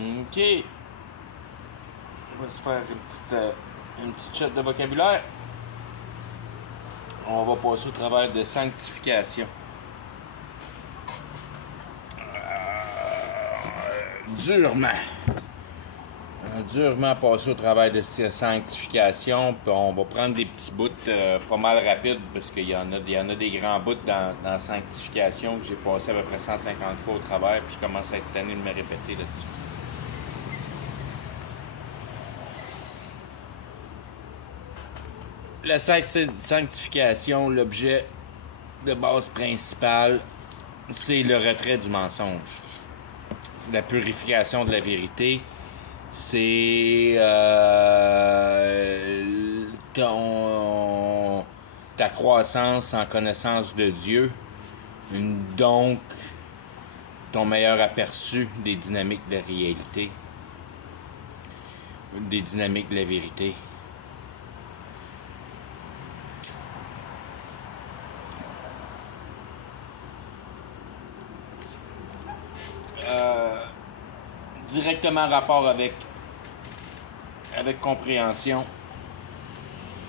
OK. On va se faire une petite shot de vocabulaire. On va passer au travers de sanctification. Durement. Durement passer au travers de cette sanctification. Puis on va prendre des petits bouts pas mal rapides parce qu'il y en a des grands bouts dans la sanctification que j'ai passé à peu près 150 fois au travers. Puis je commence à être tanné de me répéter là-dessus. La sanctification, l'objet de base principal, c'est le retrait du mensonge. C'est la purification de la vérité. C'est ta croissance en connaissance de Dieu. Donc, ton meilleur aperçu des dynamiques de la réalité. Des dynamiques de la vérité. Directement en rapport avec compréhension.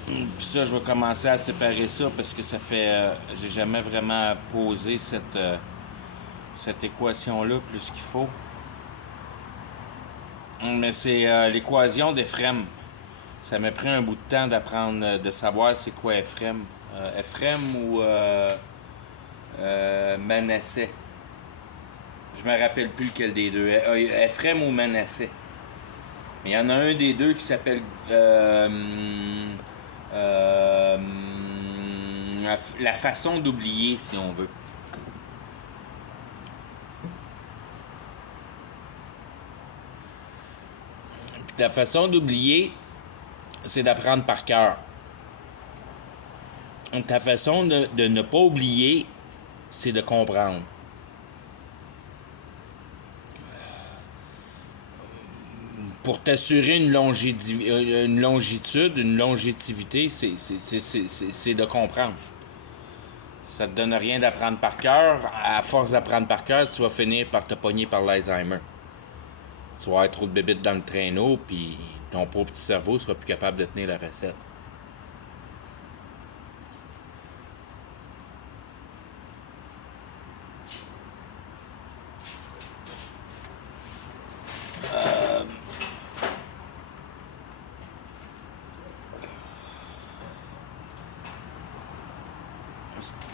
Puis ça, je vais commencer à séparer ça parce que ça fait... j'ai jamais vraiment posé cette équation-là plus qu'il faut. Mais c'est l'équation d'Ephrem. Ça m'a pris un bout de temps d'apprendre, de savoir c'est quoi Ephrem. Ephrem ou Manassé. Je me rappelle plus lequel des deux. Ephrem ou Manassé. Mais il y en a un des deux qui s'appelle la façon d'oublier, si on veut. Puis la façon d'oublier, c'est d'apprendre par cœur. Ta façon de ne pas oublier, c'est de comprendre. Pour t'assurer une longitude, une longévité, c'est de comprendre. Ça te donne rien d'apprendre par cœur. À force d'apprendre par cœur, tu vas finir par te pogner par l'Alzheimer. Tu vas avoir trop de bébites dans le traîneau, puis ton pauvre petit cerveau sera plus capable de tenir la recette.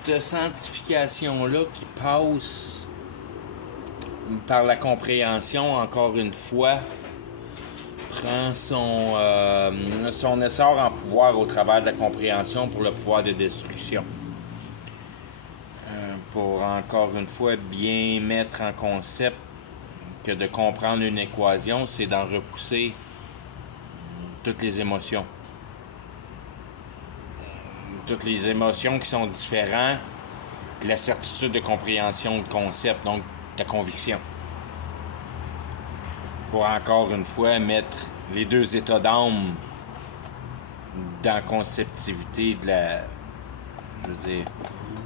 Cette sanctification-là qui passe par la compréhension, encore une fois, prend son essor en pouvoir au travers de la compréhension pour le pouvoir de destruction. Pour, encore une fois, bien mettre en concept que de comprendre une équation, c'est d'en repousser toutes les émotions. Toutes les émotions qui sont différentes de la certitude de compréhension de concept, donc ta conviction. Pour encore une fois mettre les deux états d'âme dans la conceptivité de la... Je veux dire,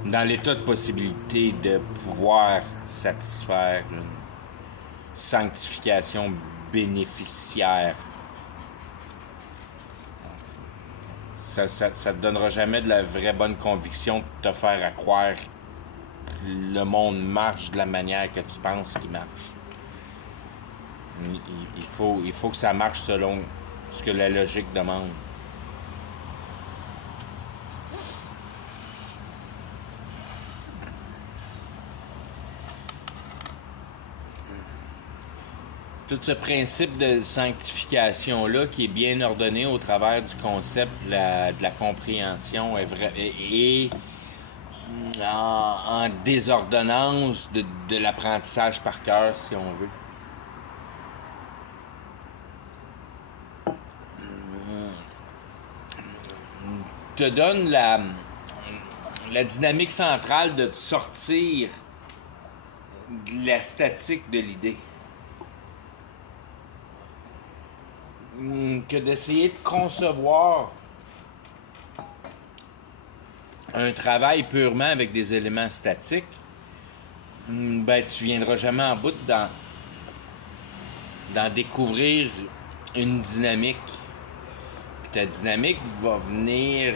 dans l'état de possibilité de pouvoir satisfaire une sanctification bénéficiaire. Ça te donnera jamais de la vraie bonne conviction de te faire à croire que le monde marche de la manière que tu penses qu'il marche. Il faut que ça marche selon ce que la logique demande. Tout ce principe de sanctification-là qui est bien ordonné au travers du concept de la compréhension est en désordonnance de l'apprentissage par cœur, si on veut. Te donne la dynamique centrale de te sortir de la statique de l'idée. Que d'essayer de concevoir un travail purement avec des éléments statiques, ben tu viendras jamais en bout d'en découvrir une dynamique. Puis ta dynamique va venir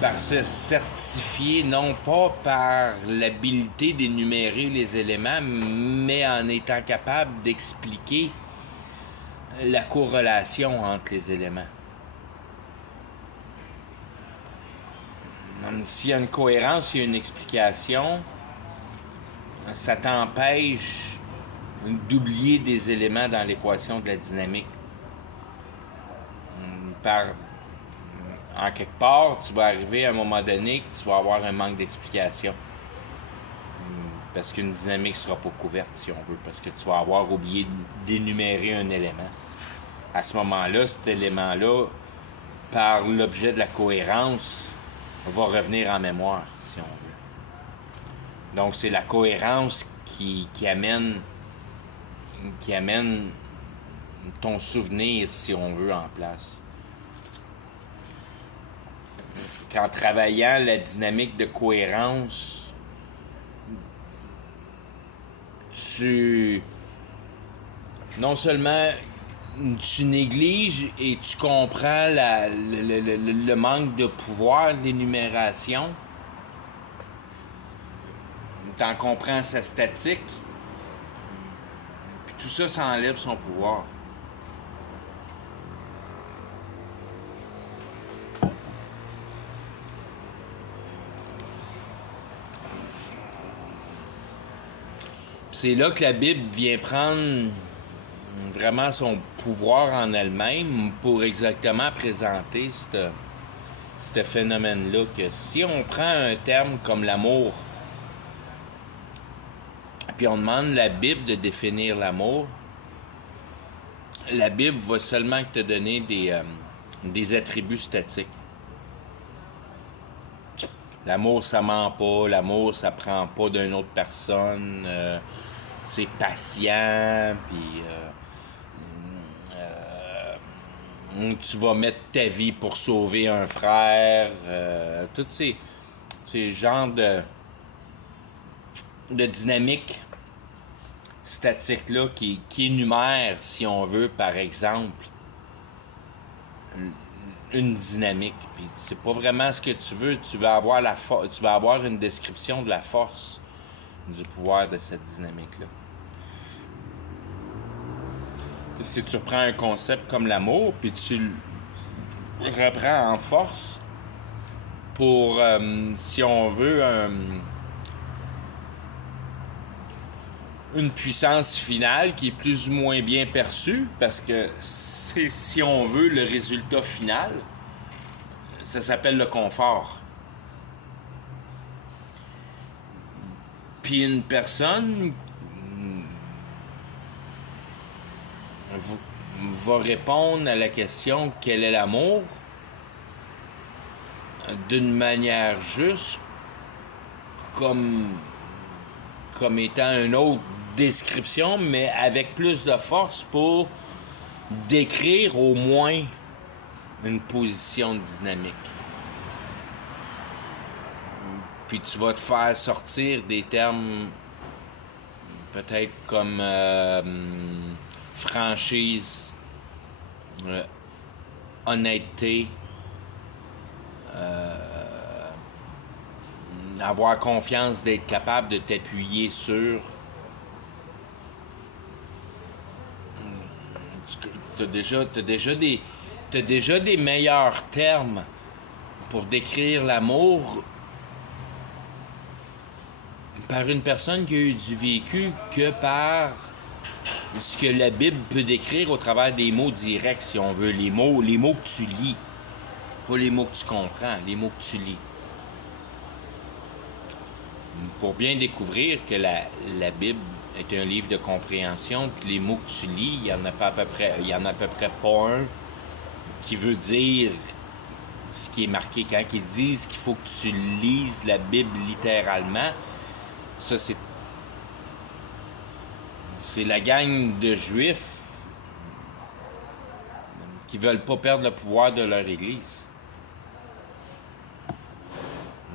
par se certifier, non pas par l'habilité d'énumérer les éléments, mais en étant capable d'expliquer la corrélation entre les éléments. S'il y a une cohérence, s'il y a une explication, ça t'empêche d'oublier des éléments dans l'équation de la dynamique. En quelque part, tu vas arriver à un moment donné que tu vas avoir un manque d'explication. Parce qu'une dynamique ne sera pas couverte, si on veut, parce que tu vas avoir oublié d'énumérer un élément. À ce moment-là, cet élément-là, par l'objet de la cohérence, va revenir en mémoire, si on veut. Donc, c'est la cohérence qui amène ton souvenir, si on veut, en place. Qu'en travaillant la dynamique de cohérence, non seulement tu négliges et tu comprends le manque de pouvoir de l'énumération, tu en comprends sa statique, puis tout ça, ça enlève son pouvoir. C'est là que la Bible vient prendre vraiment son pouvoir en elle-même pour exactement présenter ce phénomène-là. Que si on prend un terme comme l'amour, puis on demande la Bible de définir l'amour, la Bible va seulement te donner des attributs statiques. L'amour, ça ment pas. L'amour, ça prend pas d'une autre personne. C'est patient. Puis tu vas mettre ta vie pour sauver un frère. Tous ces genres de dynamique statique-là qui énumère, si on veut, par exemple, une dynamique. Puis c'est pas vraiment ce que tu veux. Tu vas avoir tu vas avoir une description de la force du pouvoir de cette dynamique-là. Puis si tu reprends un concept comme l'amour, puis tu le reprends en force pour, si on veut, une puissance finale qui est plus ou moins bien perçue, parce que c'est, si on veut, le résultat final, ça s'appelle le confort. Puis une personne va répondre à la question « Quel est l'amour? » d'une manière juste, comme étant une autre description, mais avec plus de force pour décrire au moins une position dynamique. Puis tu vas te faire sortir des termes peut-être comme franchise, honnêteté, avoir confiance d'être capable de t'appuyer sur. T'as déjà des meilleurs termes pour décrire l'amour par une personne qui a eu du vécu que par ce que la Bible peut décrire au travers des mots directs, si on veut, les mots que tu lis, pas les mots que tu comprends, les mots que tu lis. Pour bien découvrir que la Bible est un livre de compréhension, puis les mots que tu lis, il y en a à peu près pas un qui veut dire ce qui est marqué. Quand ils disent qu'il faut que tu lises la Bible littéralement, ça c'est la gang de Juifs qui veulent pas perdre le pouvoir de leur Église.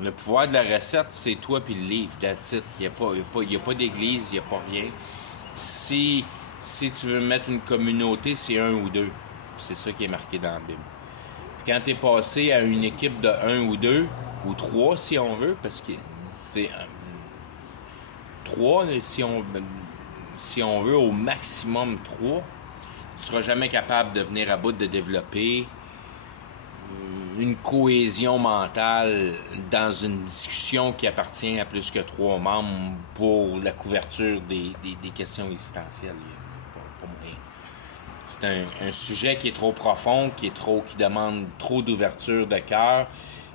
Le pouvoir de la recette, c'est toi puis le livre, that's it. Il n'y a pas d'église, il n'y a pas rien. Si tu veux mettre une communauté, c'est un ou deux. C'est ça qui est marqué dans la Bible. Puis quand tu es passé à une équipe de un ou deux, ou trois si on veut, parce que c'est trois, si on veut, au maximum trois, tu seras jamais capable de venir à bout de développer une cohésion mentale dans une discussion qui appartient à plus que trois membres pour la couverture des questions existentielles. Pour moi. C'est un sujet qui est trop profond, qui demande trop d'ouverture de cœur,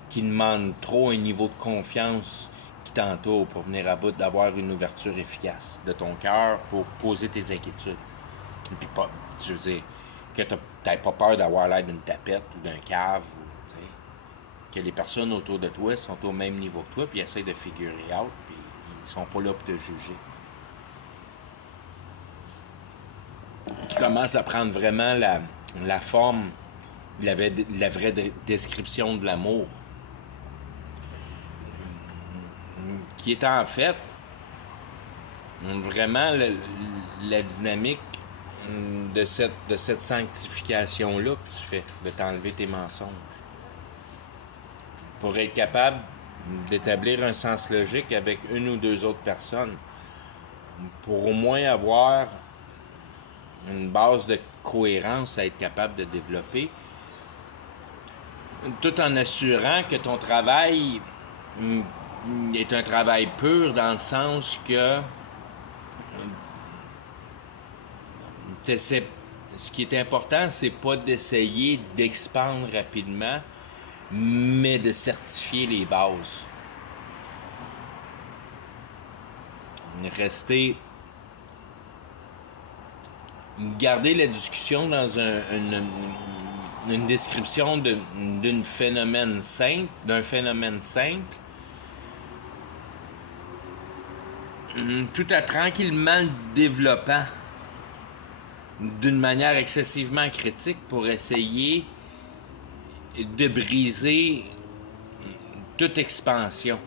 qui demande trop un niveau de confiance qui t'entoure pour venir à bout d'avoir une ouverture efficace de ton cœur pour poser tes inquiétudes. Et puis pas, je veux dire, que tu n'aies pas peur d'avoir l'air d'une tapette ou d'un cave, que les personnes autour de toi sont au même niveau que toi, puis essayent de figurer out, puis ils sont pas là pour te juger. Qui commence à prendre vraiment la forme, la vraie description de l'amour. Qui est en fait vraiment la dynamique de cette sanctification-là que tu fais, de t'enlever tes mensonges. Pour être capable d'établir un sens logique avec une ou deux autres personnes. Pour au moins avoir une base de cohérence à être capable de développer, tout en assurant que ton travail est un travail pur dans le sens que ce qui est important, c'est pas d'essayer d'expandre rapidement, mais de certifier les bases. Garder la discussion dans une description d'un phénomène simple, tout en tranquillement le développant d'une manière excessivement critique pour essayer de briser toute expansion.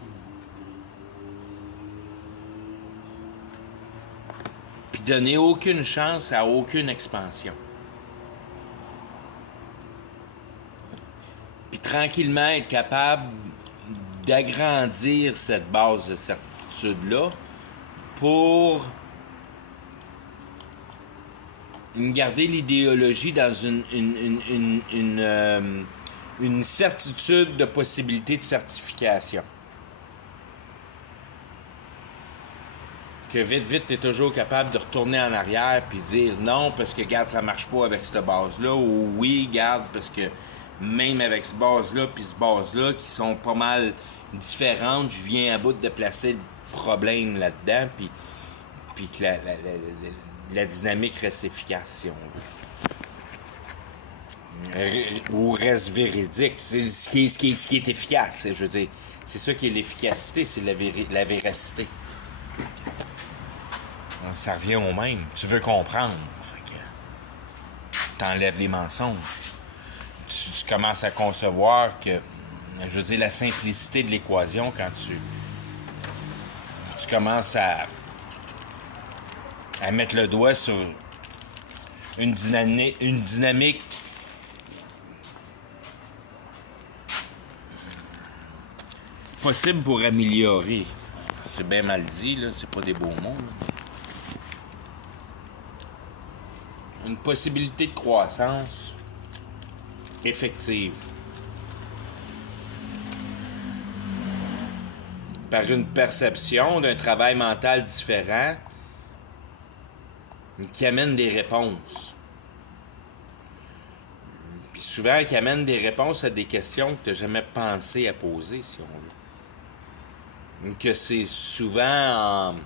Puis donner aucune chance à aucune expansion. Puis tranquillement être capable d'agrandir cette base de certitude-là pour garder l'idéologie dans une certitude de possibilité de certification. Que vite, tu es toujours capable de retourner en arrière puis dire non parce que, regarde, ça marche pas avec cette base-là, ou oui, regarde, parce que même avec cette base-là puis cette base-là, qui sont pas mal différentes, je viens à bout de placer le problème là-dedans, puis que la dynamique reste efficace, si on veut. Ou reste véridique. C'est ce qui est efficace, je veux dire. C'est ça qui est l'efficacité, c'est la véracité. Ça revient au même. Tu veux comprendre. T'enlèves les mensonges. Tu commences à concevoir que, je veux dire, la simplicité de l'équation quand tu commences à mettre le doigt sur une dynamique possible pour améliorer. C'est bien mal dit, là, c'est pas des beaux mots. Là. Une possibilité de croissance effective par une perception d'un travail mental différent qui amène des réponses. Puis souvent, qui amène des réponses à des questions que tu n'as jamais pensé à poser, si on veut. Que c'est souvent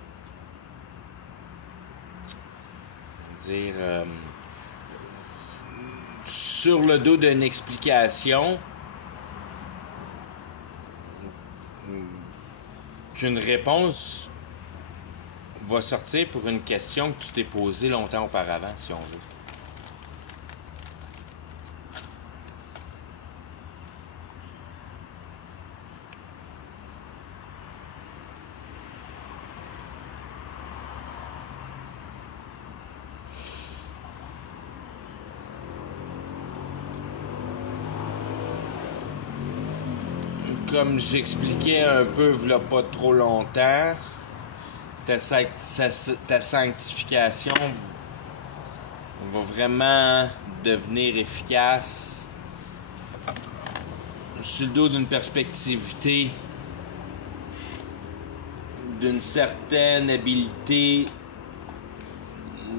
sur le dos d'une explication qu'une réponse va sortir pour une question que tu t'es posée longtemps auparavant, si on veut. comme j'expliquais un peu il y a pas trop longtemps, ta sanctification va vraiment devenir efficace sur le dos d'une perspectivité, d'une certaine habileté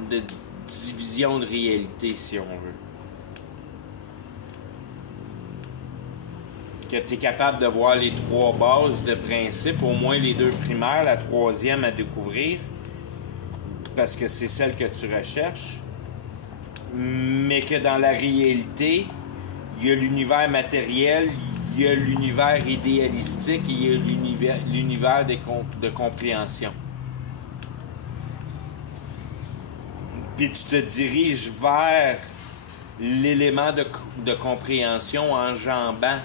de division de réalité, si on veut. Que tu es capable de voir les trois bases de principe, au moins les deux primaires, la troisième à découvrir, parce que c'est celle que tu recherches, mais que dans la réalité, il y a l'univers matériel, il y a l'univers idéalistique et il y a l'univers de compréhension. Puis tu te diriges vers l'élément de compréhension en enjambant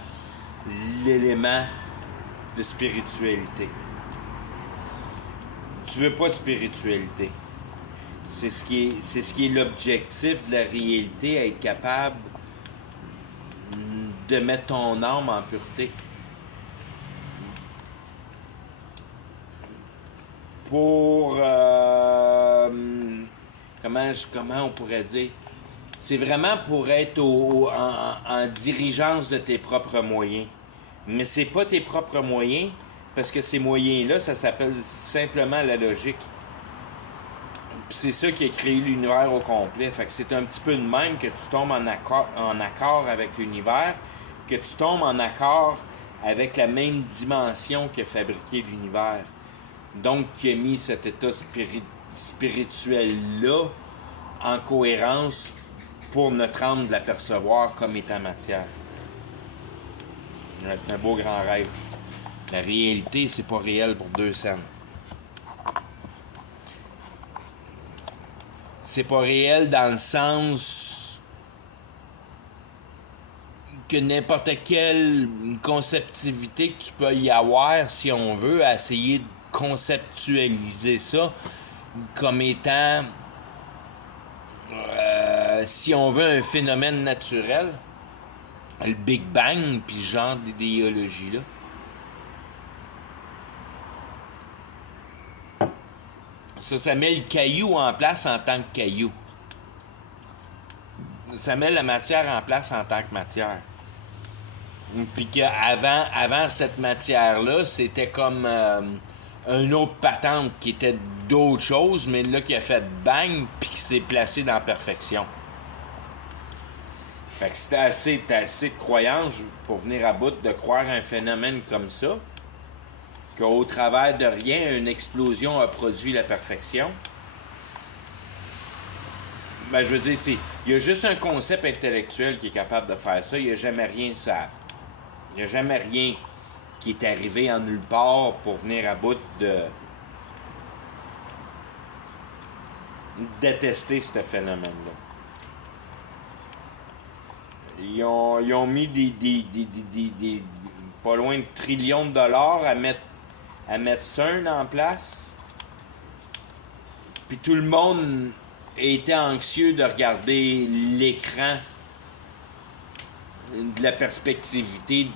l'élément de spiritualité. Tu veux pas de spiritualité. C'est ce qui est l'objectif de la réalité, être capable de mettre ton âme en pureté. Pour comment on pourrait dire? C'est vraiment pour être en dirigeance de tes propres moyens. Mais c'est pas tes propres moyens, parce que ces moyens-là, ça s'appelle simplement la logique. Puis c'est ça qui a créé l'univers au complet. Fait que c'est un petit peu de même que tu tombes en accord avec l'univers, que tu tombes en accord avec la même dimension qui a fabriqué l'univers. Donc, qui a mis cet état spirituel-là en cohérence pour notre âme de l'apercevoir comme étant matière. Ouais, c'est un beau grand rêve. La réalité, c'est pas réel pour 2 cents. C'est pas réel dans le sens que n'importe quelle conceptivité que tu peux y avoir, si on veut, à essayer de conceptualiser ça comme étant, si on veut, un phénomène naturel, le Big Bang, puis ce genre d'idéologie-là. Ça met le caillou en place en tant que caillou. Ça met la matière en place en tant que matière. Puis qu'avant cette matière-là, c'était comme une autre patente qui était d'autre chose, mais là qui a fait bang, puis qui s'est placé dans la perfection. Fait que c'était assez de croyance pour venir à bout de croire un phénomène comme ça, qu'au travers de rien, une explosion a produit la perfection. Ben, je veux dire, il y a juste un concept intellectuel qui est capable de faire ça. Il n'y a jamais rien ça. Il n'y a jamais rien qui est arrivé en nulle part pour venir à bout de détester ce phénomène-là. Ils ont mis des pas loin de trillions de dollars à mettre CERN en place. Puis tout le monde était anxieux de regarder l'écran de la perspectivité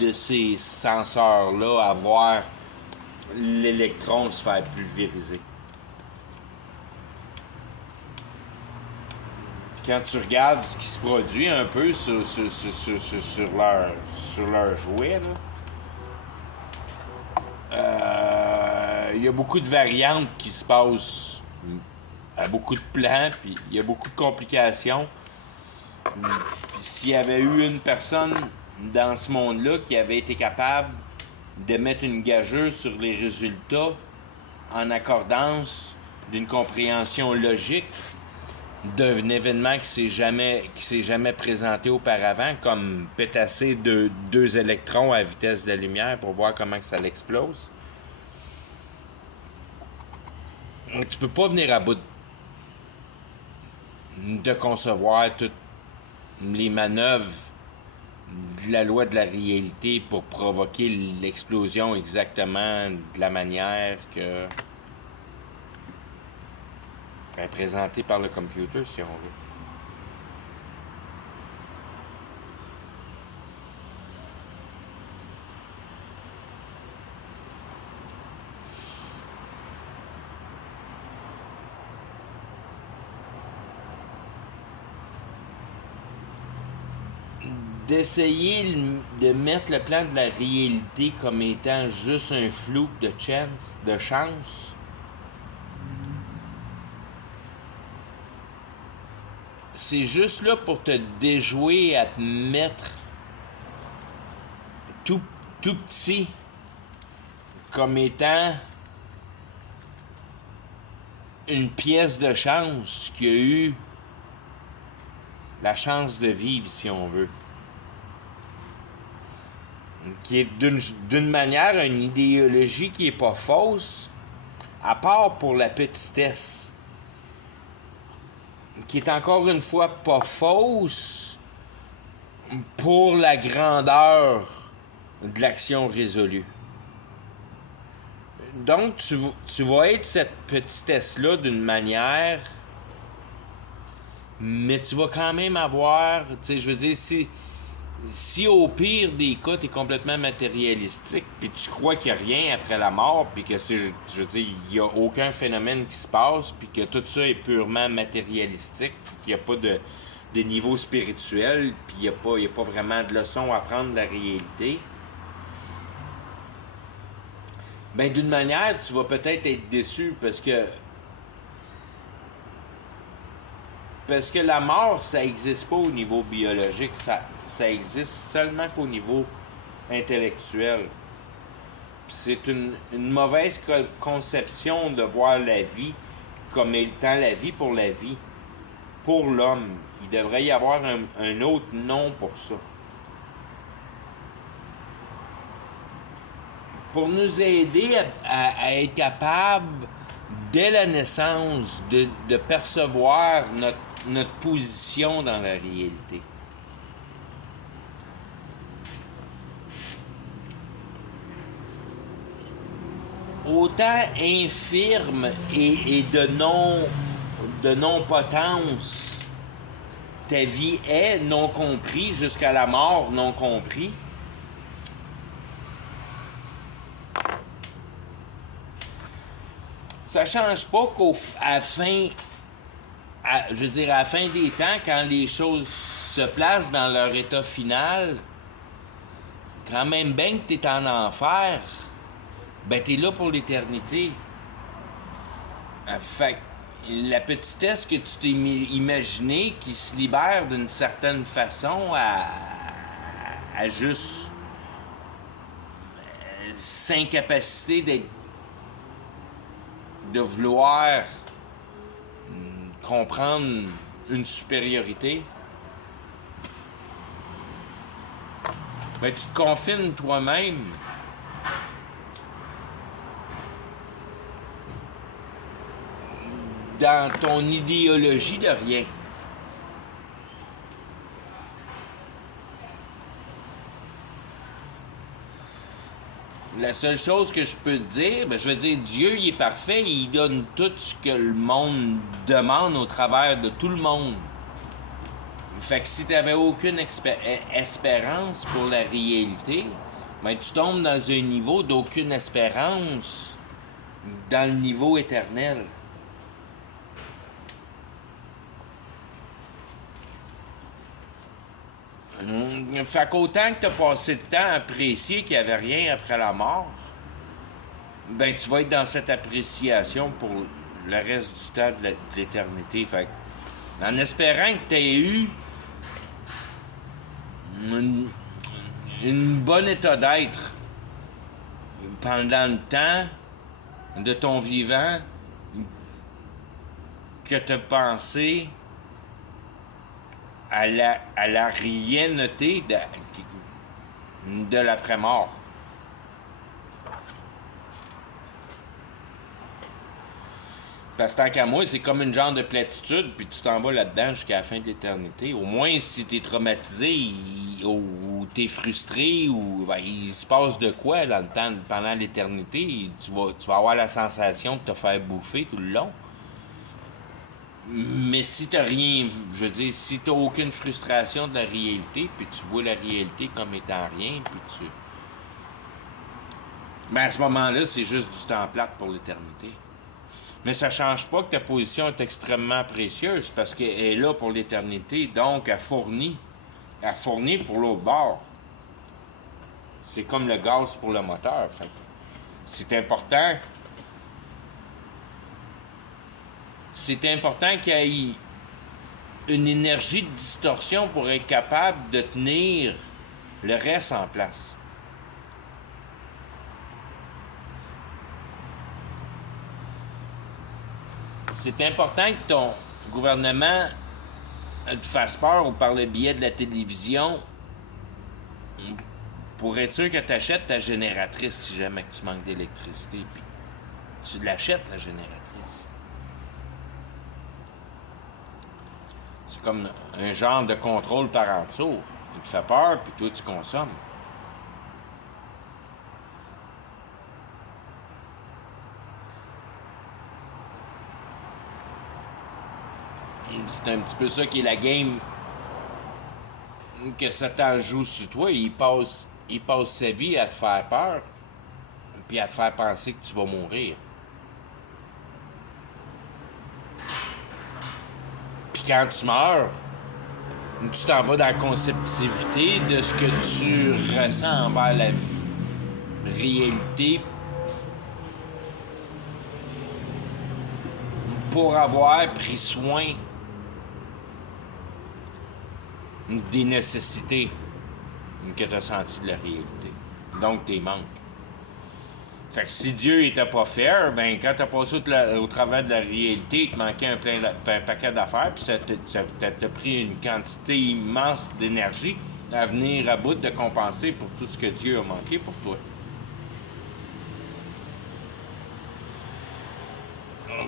de ces senseurs-là à voir l'électron se faire pulvériser. Quand tu regardes ce qui se produit un peu sur leur jouet, il y a beaucoup de variantes qui se passent à beaucoup de plans, puis il y a beaucoup de complications. Puis s'il y avait eu une personne dans ce monde-là qui avait été capable de mettre une gageure sur les résultats en accordance d'une compréhension logique d'un événement qui s'est jamais présenté auparavant, comme pétasser deux électrons à vitesse de la lumière pour voir comment que ça l'explose. Tu peux pas venir à bout de concevoir toutes les manœuvres de la loi de la réalité pour provoquer l'explosion exactement de la manière que présentée par le computer, si on veut. d'essayer de mettre le plan de la réalité comme étant juste un flou de chance, c'est juste là pour te déjouer à te mettre tout petit comme étant une pièce de chance qui a eu la chance de vivre, si on veut. Qui est d'une manière une idéologie qui est pas fausse, à part pour la petitesse. Qui est encore une fois pas fausse pour la grandeur de l'action résolue. Donc, tu vas être cette petitesse-là d'une manière, mais tu vas quand même avoir, tu sais, je veux dire, si au pire des cas, tu es complètement matérialistique, puis tu crois qu'il n'y a rien après la mort, puis que je veux dire, il n'y a aucun phénomène qui se passe, puis que tout ça est purement matérialistique, puis qu'il n'y a pas de niveau spirituel, puis il n'y a pas vraiment de leçon à prendre de la réalité, ben d'une manière, tu vas peut-être être déçu parce que la mort, ça n'existe pas au niveau biologique, ça existe seulement qu'au niveau intellectuel. Puis c'est une mauvaise conception de voir la vie comme étant la vie, pour l'homme. Il devrait y avoir un autre nom pour ça. Pour nous aider à être capable, dès la naissance, de percevoir notre position dans la réalité. Autant infirme et de non-potence ta vie est, non compris, jusqu'à la mort non compris, ça change pas à la fin des temps, quand les choses se placent dans leur état final, quand même bien que t'es en enfer, ben t'es là pour l'éternité. Fait que la petitesse que tu t'es imaginée qui se libère d'une certaine façon à juste s'incapacité de vouloir comprendre une supériorité, ben tu te confines toi-même dans ton idéologie de rien. La seule chose que je peux te dire, ben, je veux dire, Dieu, il est parfait, il donne tout ce que le monde demande au travers de tout le monde. Fait que si tu n'avais aucune espérance pour la réalité, ben, tu tombes dans un niveau d'aucune espérance dans le niveau éternel. Fait qu'autant que tu as passé le temps à apprécier qu'il n'y avait rien après la mort, ben tu vas être dans cette appréciation pour le reste du temps de l'éternité. Fait que, en espérant que tu aies eu une bonne état d'être pendant le temps de ton vivant, que tu as pensé à la réalité de l'après-mort. Parce que tant qu'à moi, c'est comme une genre de platitude, puis tu t'en vas là-dedans jusqu'à la fin de l'éternité. Au moins, si t'es traumatisé ou t'es frustré, ou ben, il se passe de quoi dans le temps, pendant l'éternité, tu vas avoir la sensation de te faire bouffer tout le long. Mais si t'as rien, je veux dire, si t'as aucune frustration de la réalité, puis tu vois la réalité comme étant rien, puis tu... Ben à ce moment-là, c'est juste du temps plate pour l'éternité. Mais ça change pas que ta position est extrêmement précieuse, parce qu'elle est là pour l'éternité, donc elle fournit à fournir pour l'autre bord. C'est comme le gaz pour le moteur. Fait. C'est important. C'est important qu'il y ait une énergie de distorsion pour être capable de tenir le reste en place. C'est important que ton gouvernement te fasse peur ou par le biais de la télévision pour être sûr que tu achètes ta génératrice si jamais que tu manques d'électricité. Puis tu l'achètes, la génératrice. C'est comme un genre de contrôle par en dessous. Il te fait peur, puis toi, tu consommes. C'est un petit peu ça qui est la game que Satan joue sur toi. Il passe sa vie à te faire peur, puis à te faire penser que tu vas mourir. Puis quand tu meurs, tu t'en vas dans la conceptivité de ce que tu ressens envers la réalité pour avoir pris soin des nécessités que tu as senties de la réalité. Donc, tes manques. Fait que si Dieu était pas fair, ben quand tu as passé au travers de la réalité, il te manquait un paquet d'affaires, puis ça t'a pris une quantité immense d'énergie à venir à bout de compenser pour tout ce que Dieu a manqué pour toi.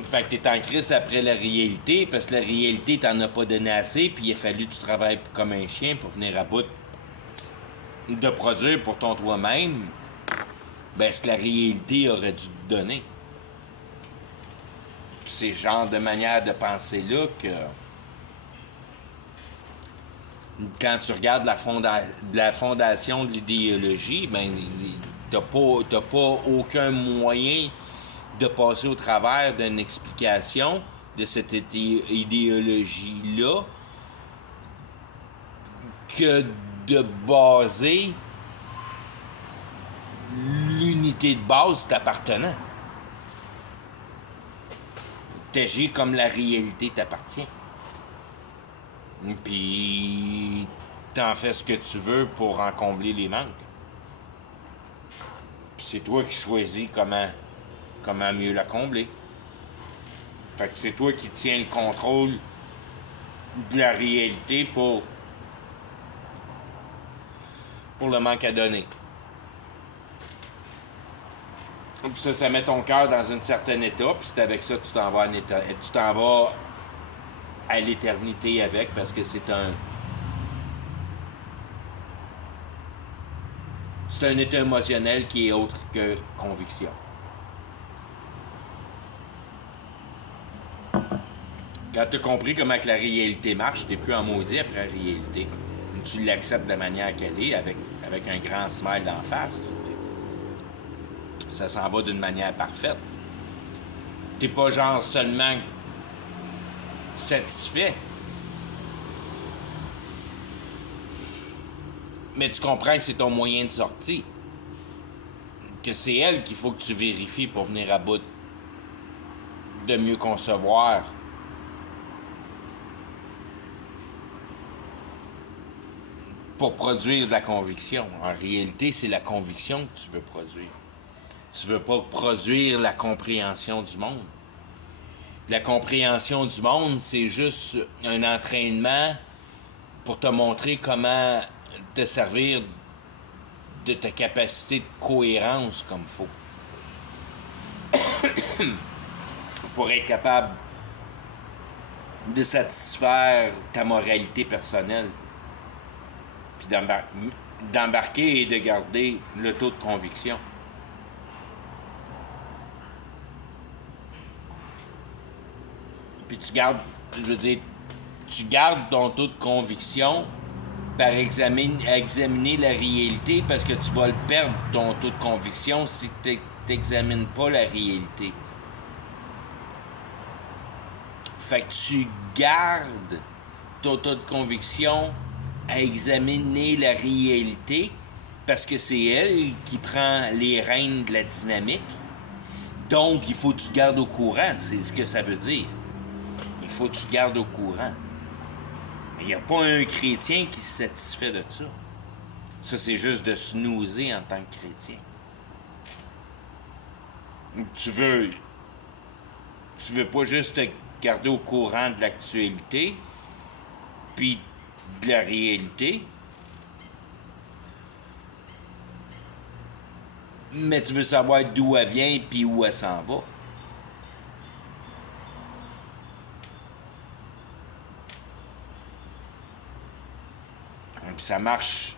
Fait que t'es en crise après la réalité, parce que la réalité t'en a pas donné assez, puis il a fallu que tu travailles comme un chien pour venir à bout de produire pour ton toi-même, ben ce que la réalité aurait dû te donner. Puis c'est ce genre de manière de penser-là que quand tu regardes la fondation de l'idéologie, ben t'as pas aucun moyen de passer au travers d'une explication de cette idéologie-là que de baser l'unité de base t'appartenant. T'agis comme la réalité t'appartient. Puis t'en fais ce que tu veux pour en combler les manques. Puis c'est toi qui choisis comment mieux la combler. Fait que c'est toi qui tiens le contrôle de la réalité pour le manque à donner. Puis ça met ton cœur dans un certain état, puis c'est avec ça que tu t'en vas à l'éternité avec, parce que c'est un état émotionnel qui est autre que conviction. Quand tu as compris comment que la réalité marche, tu n'es plus en maudit après la réalité. Tu l'acceptes de la manière qu'elle est, avec un grand smile d'en face. Ça s'en va d'une manière parfaite. T'es pas genre seulement satisfait. Mais tu comprends que c'est ton moyen de sortie. Que c'est elle qu'il faut que tu vérifies pour venir à bout de mieux concevoir. Pour produire de la conviction. En réalité, c'est la conviction que tu veux produire. Tu veux pas produire la compréhension du monde. La compréhension du monde, c'est juste un entraînement pour te montrer comment te servir de ta capacité de cohérence comme il faut. Pour être capable de satisfaire ta moralité personnelle. Puis d'embarquer et de garder le taux de conviction. Puis tu gardes ton taux de conviction par examiner la réalité, parce que tu vas le perdre, ton taux de conviction, si tu n'examines pas la réalité. Fait que tu gardes ton taux de conviction à examiner la réalité parce que c'est elle qui prend les rênes de la dynamique. Donc, il faut que tu te gardes au courant, c'est ce que ça veut dire. Il faut que tu te gardes au courant. Il n'y a pas un chrétien qui se satisfait de ça. Ça, c'est juste de snoozer en tant que chrétien. Tu veux pas juste te garder au courant de l'actualité, puis de la réalité, mais tu veux savoir d'où elle vient puis où elle s'en va. Puis ça marche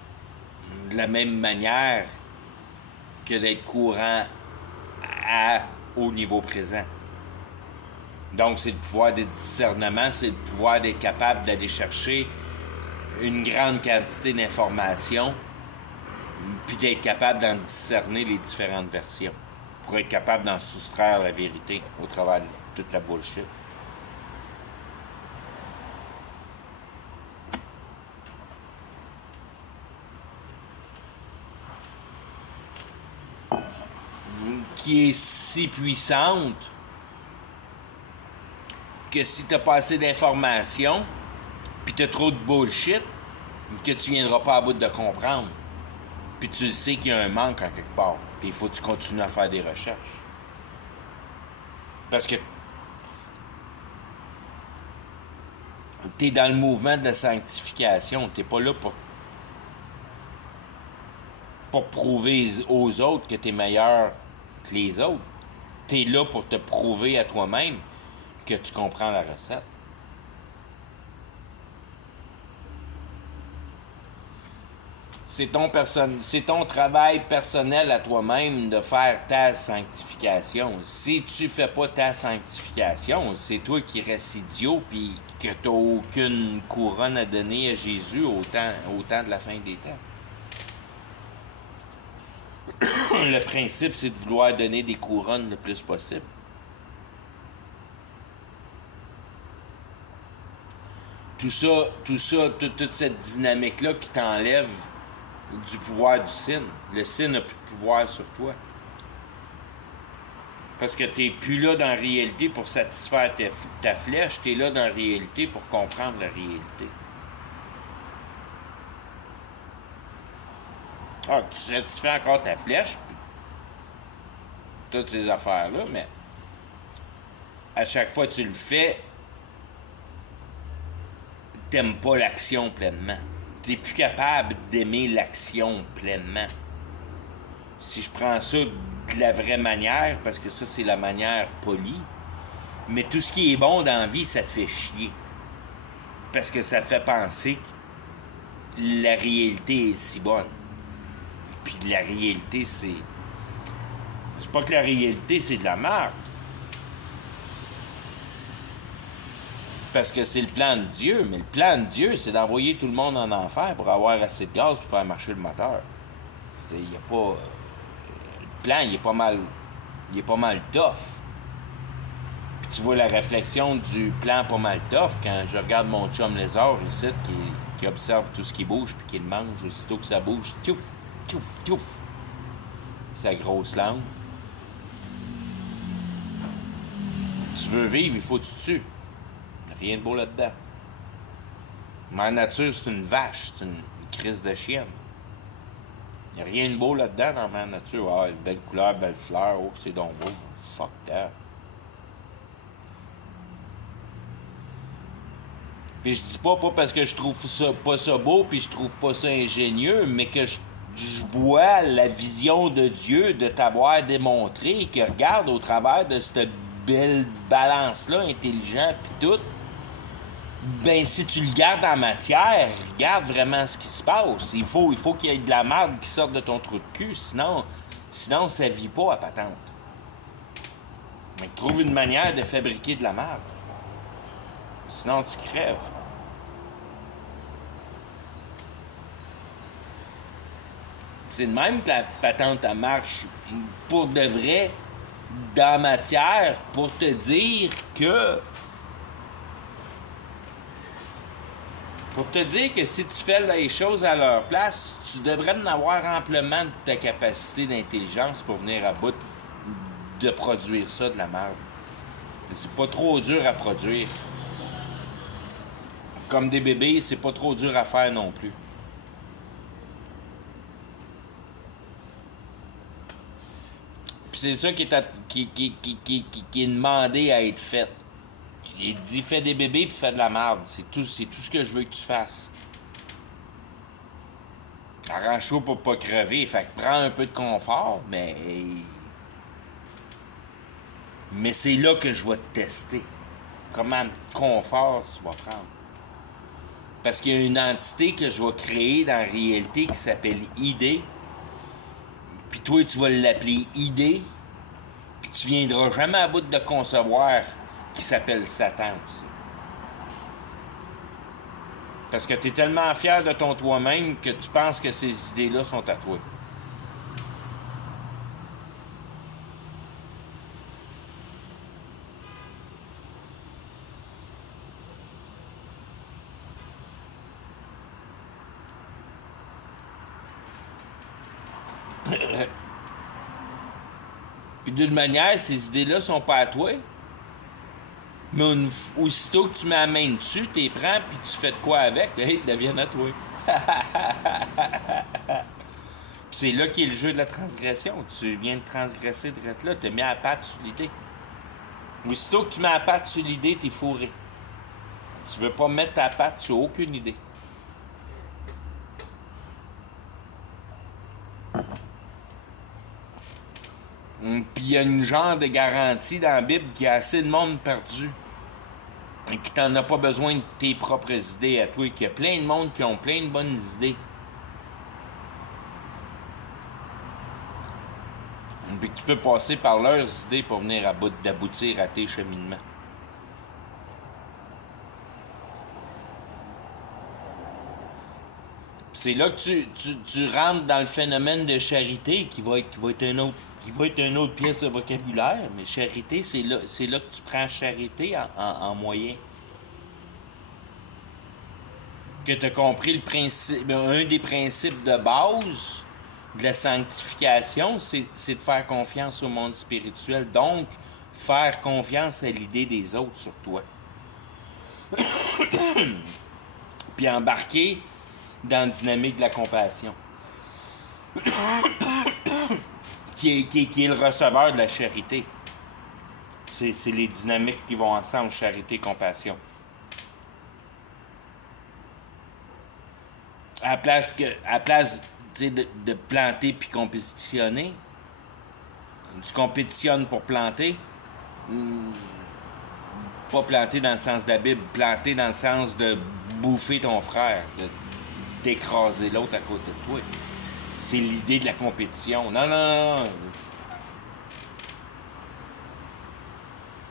de la même manière que d'être courant au niveau présent. Donc, c'est le pouvoir de discernement, c'est le pouvoir d'être capable d'aller chercher une grande quantité d'informations, puis d'être capable d'en discerner les différentes versions, pour être capable d'en soustraire la vérité au travers de toute la bullshit. Qui est si puissante que si t'as pas assez d'informations, puis t'as trop de bullshit, que tu viendras pas à bout de comprendre. Puis tu sais qu'il y a un manque en quelque part. Puis il faut que tu continues à faire des recherches. Parce que t'es dans le mouvement de la sanctification. T'es pas là pour prouver aux autres que t'es meilleur que les autres. T'es là pour te prouver à toi-même que tu comprends la recette. C'est ton travail personnel à toi-même de faire ta sanctification. Si tu fais pas ta sanctification, c'est toi qui restes idiot puis que tu n'as aucune couronne à donner à Jésus au temps de la fin des temps. Le principe, c'est de vouloir donner des couronnes le plus possible. Tout ça, toute cette dynamique-là qui t'enlève du pouvoir du sin. Le sin n'a plus de pouvoir sur toi. Parce que t'es plus là dans la réalité pour satisfaire ta flèche, t'es là dans la réalité pour comprendre la réalité. Ah, tu satisfais encore ta flèche, puis toutes ces affaires-là, mais à chaque fois que tu le fais, t'aimes pas l'action pleinement. T'es plus capable d'aimer l'action pleinement. Si je prends ça de la vraie manière, parce que ça, c'est la manière polie, mais tout ce qui est bon dans la vie, ça te fait chier. Parce que ça te fait penser que la réalité est si bonne. Puis la réalité, c'est pas que la réalité, c'est de la merde. Parce que c'est le plan de Dieu, mais le plan de Dieu, c'est d'envoyer tout le monde en enfer pour avoir assez de gaz pour faire marcher le moteur. Il y a pas... le plan, il est pas mal tough. Puis tu vois la réflexion du plan pas mal tough quand je regarde mon chum lézard ici, qui observe tout ce qui bouge puis qui le mange. Aussitôt que ça bouge, tiouf, tiouf, tiouf. Sa grosse langue. Tu veux vivre, il faut que tu tues. Rien de beau là-dedans. Mère Nature, c'est une vache, c'est une crise de chienne. Il n'y a rien de beau là-dedans dans Mère Nature. Ah, une belle couleur, belle fleur, oh, c'est donc beau. Fuck that. Puis je dis pas parce que je trouve pas ça beau, puis je trouve pas ça ingénieux, mais que je vois la vision de Dieu de t'avoir démontré, que regarde au travers de cette belle balance-là, intelligent, puis tout, ben si tu le gardes en matière, regarde vraiment ce qui se passe. Il faut qu'il y ait de la merde qui sorte de ton trou de cul, sinon ça vit pas à patente. Mais trouve une manière de fabriquer de la merde. Sinon tu crèves. C'est de même que la patente elle marche pour de vrai dans la matière pour te dire que Pour te dire que si tu fais les choses à leur place, tu devrais en avoir amplement de ta capacité d'intelligence pour venir à bout de produire ça de la merde. C'est pas trop dur à produire. Comme des bébés, c'est pas trop dur à faire non plus. Puis c'est ça qui est demandé à être fait. Il dit fais des bébés puis fais de la merde. C'est tout ce que je veux que tu fasses. Arrange-toi pour pas crever. Fait que prends un peu de confort, mais c'est là que je vais te tester. Comment de confort tu vas prendre. Parce qu'il y a une entité que je vais créer dans la réalité qui s'appelle ID. Puis toi, tu vas l'appeler ID. Puis tu viendras jamais à bout de concevoir qui s'appelle Satan aussi. Parce que tu es tellement fier de ton toi-même que tu penses que ces idées-là sont à toi. Puis d'une manière, ces idées-là sont pas à toi. Mais aussitôt que tu mets la main dessus, tu les prends puis tu fais de quoi avec, hey, ils deviennent à toi. Puis c'est là qu'est le jeu de la transgression. Tu viens de transgresser de là, tu as mis la patte sur l'idée. Aussitôt que tu mets la patte sur l'idée, t'es fourré. Tu veux pas mettre ta patte sur aucune idée. Puis il y a une genre de garantie dans la Bible qu'il y a assez de monde perdu et que t'en as pas besoin de tes propres idées à toi, qu'il y a plein de monde qui ont plein de bonnes idées. Puis que tu peux passer par leurs idées pour venir d'aboutir à tes cheminements. C'est là que tu rentres dans le phénomène de charité qui va être une autre pièce de vocabulaire, mais charité, c'est là que tu prends charité en moyen. Que tu as compris le principe, un des principes de base de la sanctification, c'est de faire confiance au monde spirituel. Donc, faire confiance à l'idée des autres sur toi. Puis embarquer dans la dynamique de la compassion. qui est le receveur de la charité. C'est les dynamiques qui vont ensemble, charité, compassion. À la place de planter puis compétitionner, tu compétitionnes pour planter. Pas planter dans le sens de la Bible, planter dans le sens de bouffer ton frère, d'écraser l'autre à côté de toi. C'est l'idée de la compétition. Non.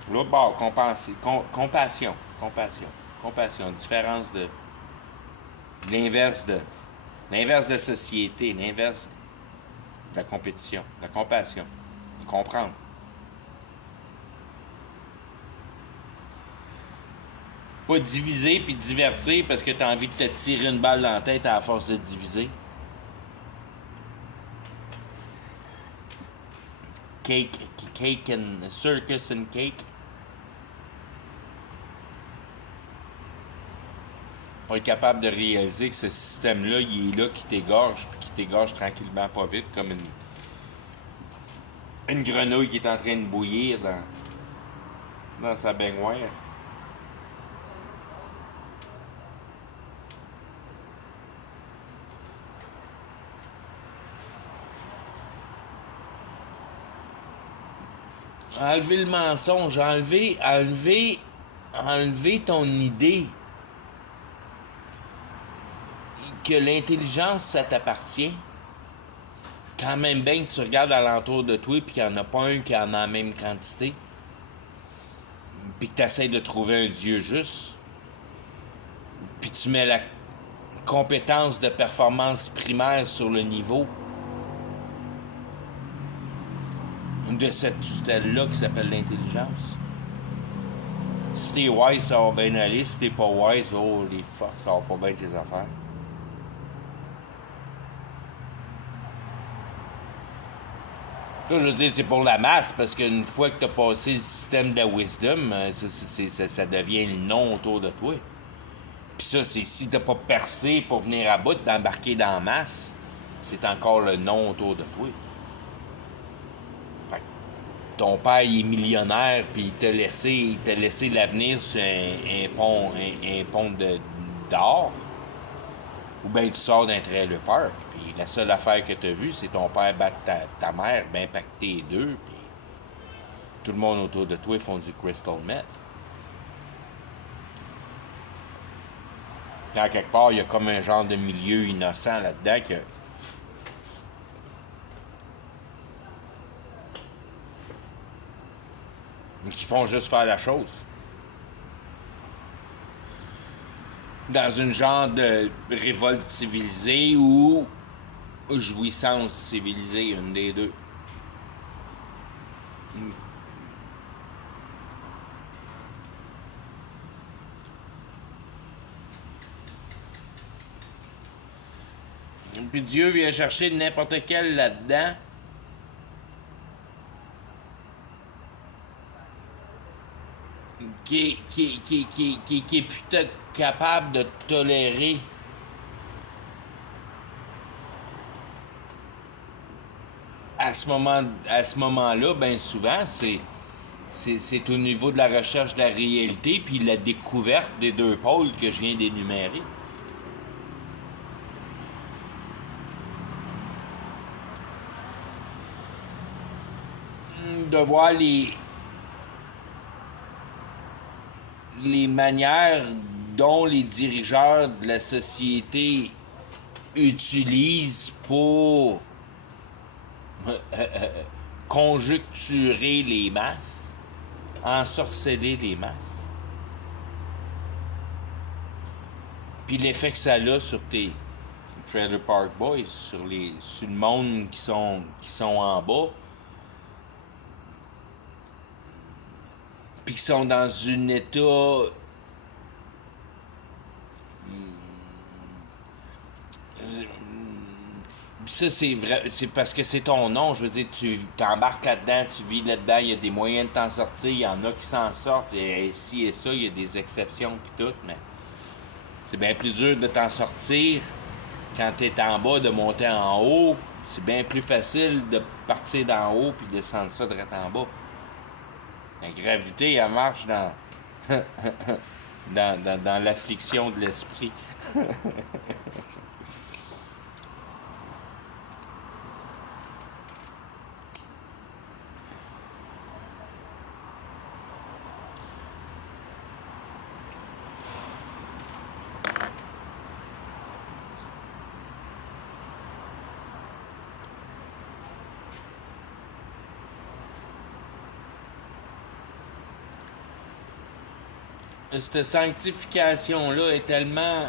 L'autre bord, compassion. Différence de l'inverse de société, l'inverse de la compétition, la compassion. Comprendre. Pas diviser puis divertir parce que tu as envie de te tirer une balle dans la tête à la force de diviser. Cake and circus and cake. Pas être capable de réaliser que ce système-là, il est là qui t'égorge, puis qui t'égorge tranquillement, pas vite, comme une grenouille qui est en train de bouillir dans sa baignoire. Enlever le mensonge, enlever ton idée que l'intelligence, ça t'appartient. Quand même bien que tu regardes alentour de toi et qu'il n'y en a pas un qui en a la même quantité, puis que tu essaies de trouver un Dieu juste, puis tu mets la compétence de performance primaire sur le niveau de cette tutelle-là qui s'appelle l'intelligence. Si t'es wise, ça va bien aller. Si t'es pas wise, oh les fuck, ça va pas bien tes affaires. Ça, je veux dire, c'est pour la masse, parce qu'une fois que t'as passé le système de la wisdom, ça devient le nom autour de toi. Puis ça, c'est si t'as pas percé pour venir à bout d'embarquer dans la masse, c'est encore le nom autour de toi. Fait que ton père, il est millionnaire, puis il t'a laissé l'avenir sur un pont d'or. Ou bien tu sors d'un trailer park, puis la seule affaire que t'as vue, c'est ton père battre ta mère, ben pacter les deux, puis tout le monde autour de toi font du crystal meth. Quand quelque part, il y a comme un genre de milieu innocent là-dedans qui font juste faire la chose. Dans une genre de révolte civilisée ou jouissance civilisée, une des deux. Puis Dieu vient chercher n'importe quel là-dedans. Qui est plutôt capable de tolérer à ce moment-là, bien souvent, c'est au niveau de la recherche de la réalité puis la découverte des deux pôles que je viens d'énumérer. De voir les manières dont les dirigeants de la société utilisent pour conjecturer les masses, ensorceler les masses. Puis l'effet que ça a sur tes Trailer Park Boys, sur le monde qui sont en bas, puis qui sont dans un état ça, c'est vrai, c'est parce que c'est ton nom. Je veux dire, tu t'embarques là-dedans, tu vis là-dedans, il y a des moyens de t'en sortir, il y en a qui s'en sortent, et ci et ça, il y a des exceptions pis tout, mais c'est bien plus dur de t'en sortir quand t'es en bas, de monter en haut. C'est bien plus facile de partir d'en haut puis de descendre ça direct en bas. La gravité, elle marche dans l'affliction de l'esprit. Cette sanctification-là est tellement...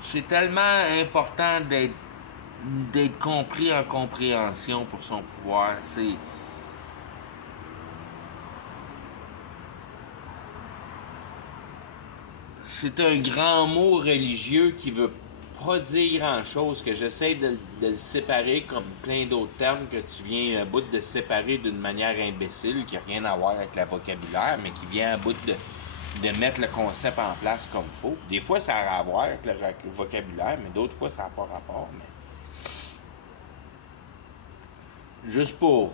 C'est tellement important d'être compris en compréhension pour son pouvoir. C'est un grand mot religieux qui veut pas dire grand-chose, que j'essaie de le séparer comme plein d'autres termes que tu viens à bout de séparer d'une manière imbécile, qui n'a rien à voir avec le vocabulaire, mais qui vient à bout de mettre le concept en place comme il faut. Des fois, ça a à voir avec le vocabulaire, mais d'autres fois, ça n'a pas rapport. Mais... Juste pour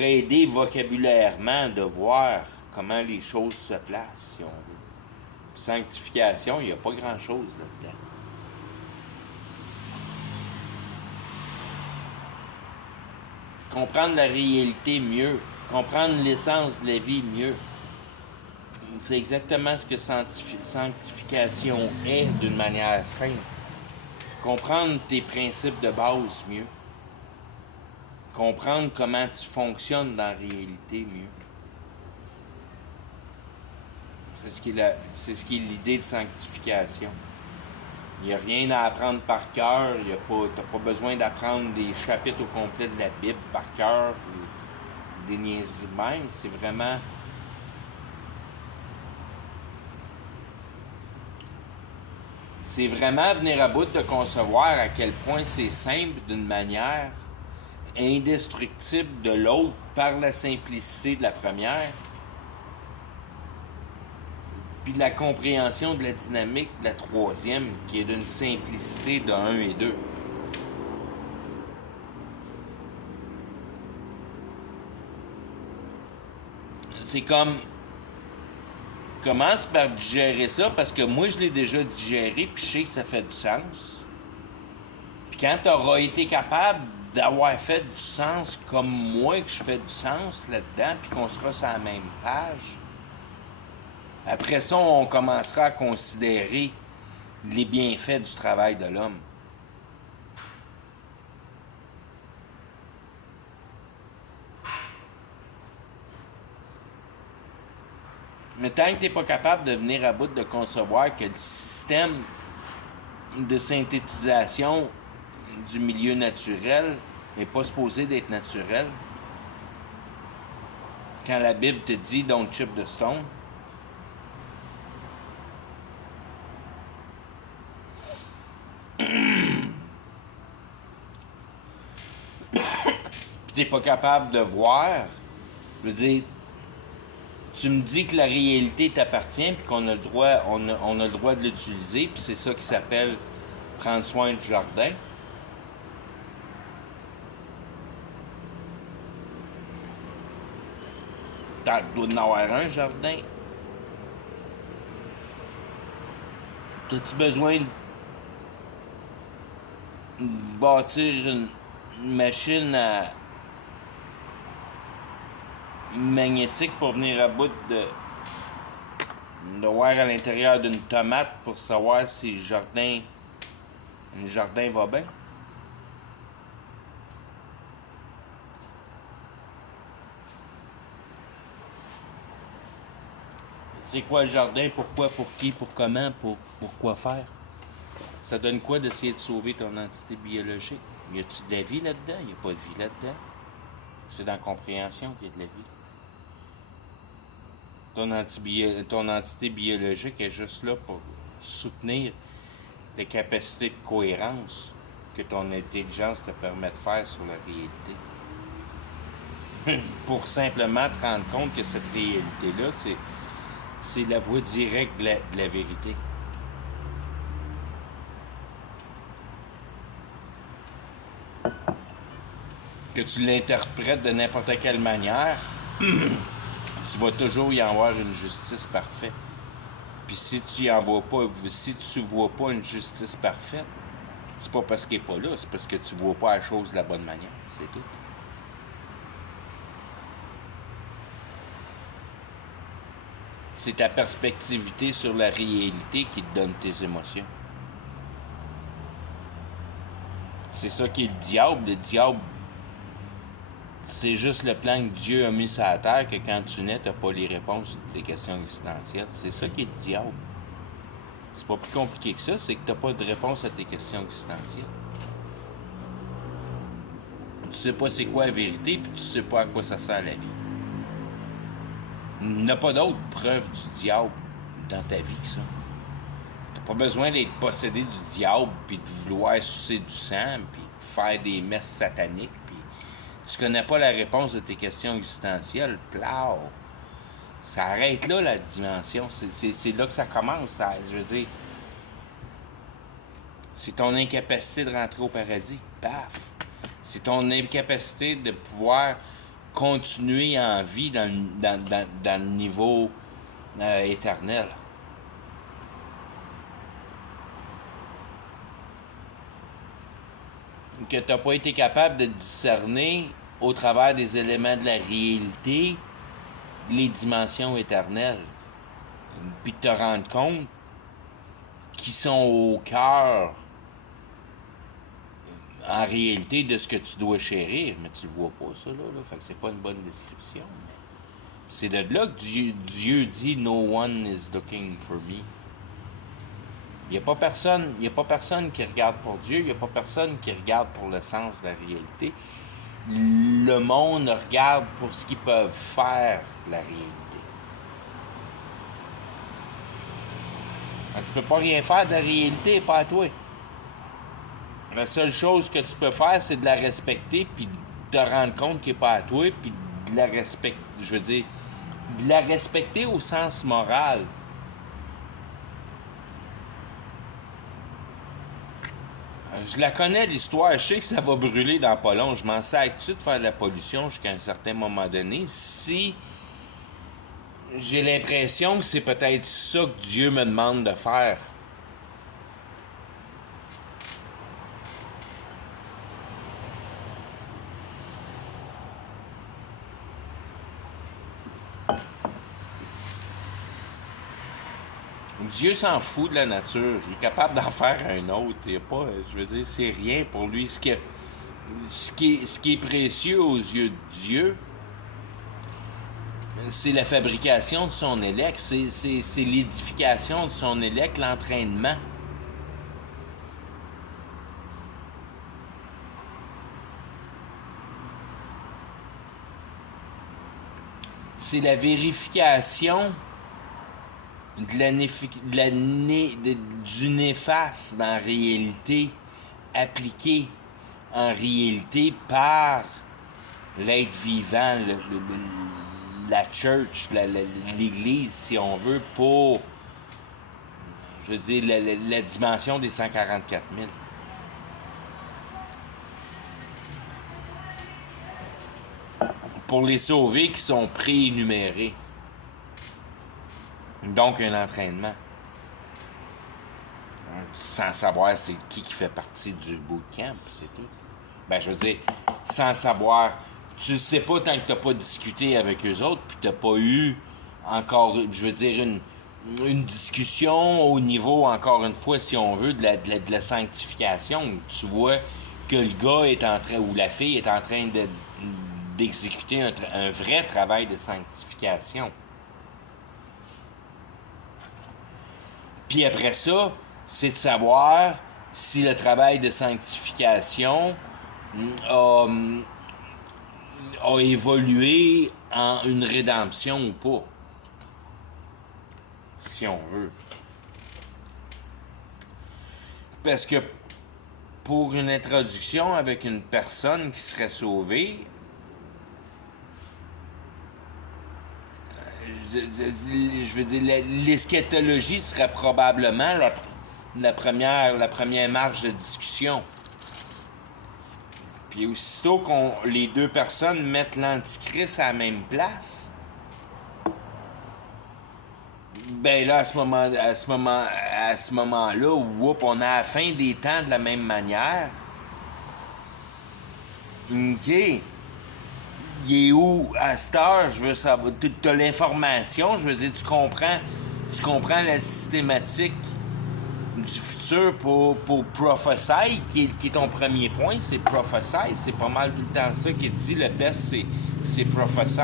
aider vocabulairement de voir comment les choses se placent, si on veut. Sanctification, il n'y a pas grand-chose là-dedans. Comprendre la réalité mieux, comprendre l'essence de la vie mieux. C'est exactement ce que sanctification est d'une manière simple. Comprendre tes principes de base mieux. Comprendre comment tu fonctionnes dans la réalité mieux. C'est ce qui est l'idée de sanctification. Il n'y a rien à apprendre par cœur. Tu n'as pas besoin d'apprendre des chapitres au complet de la Bible par cœur, ou des niaiseries de même. C'est vraiment... C'est vraiment venir à bout de concevoir à quel point c'est simple d'une manière, indestructible de l'autre par la simplicité de la première, puis de la compréhension de la dynamique de la troisième, qui est d'une simplicité de 1 et 2. C'est comme... Commence par digérer ça, parce que moi, je l'ai déjà digéré, puis je sais que ça fait du sens. Puis quand tu auras été capable d'avoir fait du sens comme moi, que je fais du sens là-dedans, puis qu'on sera sur la même page, après ça, on commencera à considérer les bienfaits du travail de l'homme. Mais tant que tu n'es pas capable de venir à bout de concevoir que le système de synthétisation du milieu naturel n'est pas supposé d'être naturel, quand la Bible te dit « Don't chip the stone », puis t'es pas capable de voir, je veux dire, tu me dis que la réalité t'appartient puis qu'on a le droit, on a le droit de l'utiliser, puis c'est ça qui s'appelle prendre soin du jardin. T'as le droit d'en avoir un jardin. T'as-tu besoin de bâtir une machine magnétique pour venir à bout de voir à l'intérieur d'une tomate pour savoir si le jardin va bien? C'est quoi le jardin? Pourquoi? Pour qui? Pour comment? Pour quoi faire? Ça donne quoi d'essayer de sauver ton entité biologique? Y a-tu de la vie là-dedans? Y a pas de vie là-dedans. C'est dans la compréhension qu'il y a de la vie. Ton entité biologique est juste là pour soutenir les capacités de cohérence que ton intelligence te permet de faire sur la réalité. Pour simplement te rendre compte que cette réalité-là, c'est la voie directe de la vérité. Que tu l'interprètes de n'importe quelle manière, tu vas toujours y avoir une justice parfaite. Puis si tu vois pas une justice parfaite, c'est pas parce qu'elle n'est pas là, c'est parce que tu vois pas la chose de la bonne manière, c'est tout. C'est ta perspectivité sur la réalité qui te donne tes émotions. C'est ça qui est le diable. Le diable, c'est juste le plan que Dieu a mis sur la terre, que quand tu nais, tu n'as pas les réponses à tes questions existentielles. C'est ça qui est le diable. C'est pas plus compliqué que ça, c'est que tu n'as pas de réponse à tes questions existentielles. Tu sais pas c'est quoi la vérité, puis tu sais pas à quoi ça sert la vie. Il n'y a pas d'autre preuve du diable dans ta vie que ça. T'as pas besoin d'être possédé du diable, puis de vouloir sucer du sang, puis de faire des messes sataniques, puis tu connais pas la réponse de tes questions existentielles. Plau! Ça arrête là, la dimension. C'est là que ça commence. Je veux dire, c'est ton incapacité de rentrer au paradis. Paf! C'est ton incapacité de pouvoir continuer en vie dans le niveau éternel. Que tu n'as pas été capable de discerner au travers des éléments de la réalité les dimensions éternelles. Puis de te rendre compte qu'ils sont au cœur en réalité de ce que tu dois chérir, mais tu le vois pas ça là. Fait que c'est pas une bonne description. C'est de là que Dieu dit No one is looking for me. Il n'y a pas personne qui regarde pour Dieu, il n'y a pas personne qui regarde pour le sens de la réalité. le monde regarde pour ce qu'ils peuvent faire de la réalité. Tu peux pas rien faire de la réalité, pas à toi. La seule chose que tu peux faire, c'est de la respecter, puis de te rendre compte qu'elle n'est pas à toi, puis de la respecter, je veux dire, de la respecter au sens moral. Je la connais, l'histoire. Je sais que ça va brûler dans pas long. Je m'en sers-tu de faire de la pollution jusqu'à un certain moment donné? Si j'ai l'impression que c'est peut-être ça que Dieu me demande de faire. Dieu s'en fout de la nature. Il est capable d'en faire un autre. Il y a pas, je veux dire, c'est rien pour lui. Ce qui est précieux aux yeux de Dieu, c'est la fabrication de son élect. C'est l'édification de son élect, l'entraînement. C'est la vérification du néfaste dans la réalité, appliqué en réalité par l'être vivant, la church, l'église, si on veut, pour, je veux dire, la dimension des 144 000. Pour les sauver qui sont préénumérés. Donc, un entraînement. Sans savoir c'est qui fait partie du bootcamp, c'est tout. Ben, je veux dire, sans savoir, tu ne sais pas tant que tu n'as pas discuté avec eux autres, puis tu n'as pas eu encore, je veux dire, une discussion au niveau, encore une fois, si on veut, de la sanctification. Tu vois que le gars est en train, ou la fille est en train d'exécuter un vrai travail de sanctification. Puis après ça, c'est de savoir si le travail de sanctification a évolué en une rédemption ou pas. Si on veut. Parce que pour une introduction avec une personne qui serait sauvée, je veux dire, l'eschatologie serait probablement la première marge de discussion. Puis aussitôt qu'on les deux personnes mettent l'antichrist à la même place, ben là, à ce moment-là, whoop, on a la fin des temps de la même manière. OK. Il est où à cette heure? Je veux savoir. Tu as l'information, je veux dire, tu comprends la systématique du futur pour prophesy, qui est ton premier point, c'est prophesy. C'est pas mal tout le temps ça qui est dit. Le best, c'est prophesy.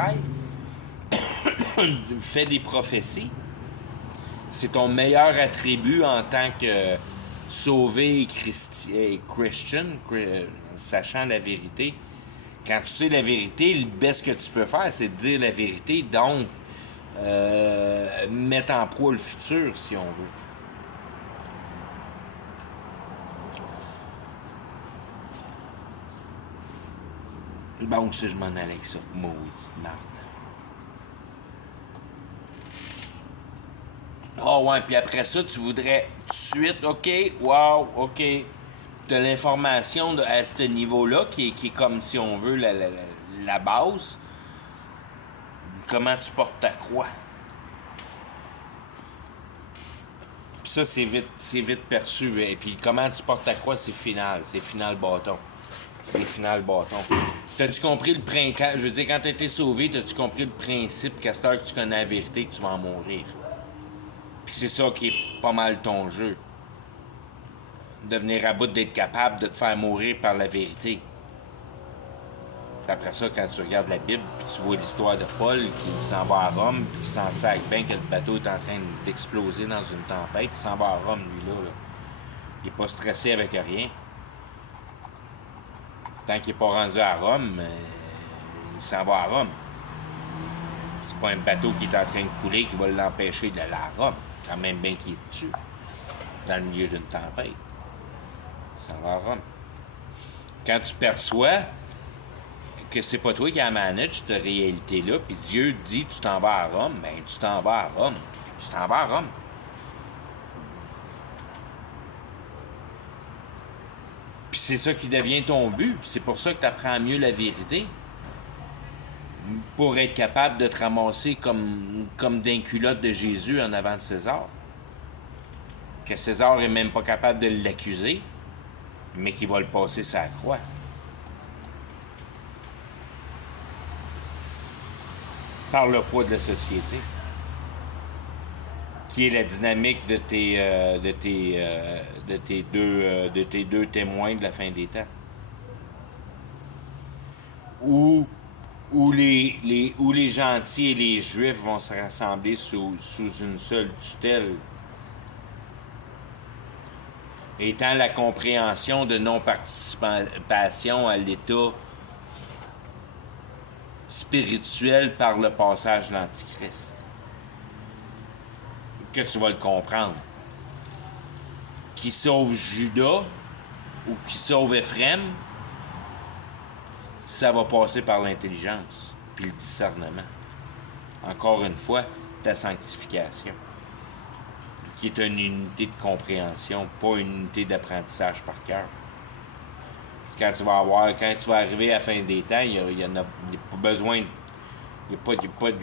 Fais des prophéties. C'est ton meilleur attribut en tant que sauvé et Christian, sachant la vérité. Quand tu sais la vérité, le best que tu peux faire, c'est de dire la vérité, donc mettre en proie le futur, si on veut. Bon, ça, je m'en allais avec ça. Maudite marde. Oh ouais, puis après ça, tu voudrais tout de suite, OK, wow, OK. T'as l'information à ce niveau-là, qui est comme, si on veut, la base. Comment tu portes ta croix. Puis ça, c'est vite perçu. Et puis comment tu portes ta croix, c'est final. C'est final bâton. C'est final bâton. T'as-tu compris le printemps? Je veux dire, quand t'as été sauvé, t'as-tu compris le principe qu'à cette heure que tu connais la vérité, que tu vas en mourir? Puis c'est ça qui est pas mal ton jeu. De venir à bout d'être capable de te faire mourir par la vérité. Puis après ça, quand tu regardes la Bible, puis tu vois l'histoire de Paul qui s'en va à Rome, puis qui s'en sac bien que le bateau est en train d'exploser dans une tempête, il s'en va à Rome, lui, là. Il est pas stressé avec rien. Tant qu'il n'est pas rendu à Rome, il s'en va à Rome. C'est pas un bateau qui est en train de couler qui va l'empêcher d'aller à Rome. Quand même bien qu'il est dessus, dans le milieu d'une tempête. Il s'en va à Rome. Quand tu perçois que c'est pas toi qui as manage cette réalité-là, puis Dieu dit tu t'en vas à Rome, ben tu t'en vas à Rome. Tu t'en vas à Rome. Puis c'est ça qui devient ton but. C'est pour ça que tu apprends mieux la vérité. Pour être capable de te ramasser comme d'un culotte de Jésus en avant de César. Que César est même pas capable de l'accuser, mais qu'il va le passer sur la croix. Par le poids de la société. Qui est la dynamique de tes deux témoins de la fin des temps. Où les gentils et les juifs vont se rassembler sous une seule tutelle. Étant la compréhension de non-participation à l'état spirituel par le passage de l'Antichrist. Que tu vas le comprendre. Qui sauve Judas ou qui sauve Éphrem, ça va passer par l'intelligence puis le discernement. Encore une fois, ta sanctification, qui est une unité de compréhension, pas une unité d'apprentissage par cœur. Quand tu vas arriver à la fin des temps, il n'y a pas besoin, il n'y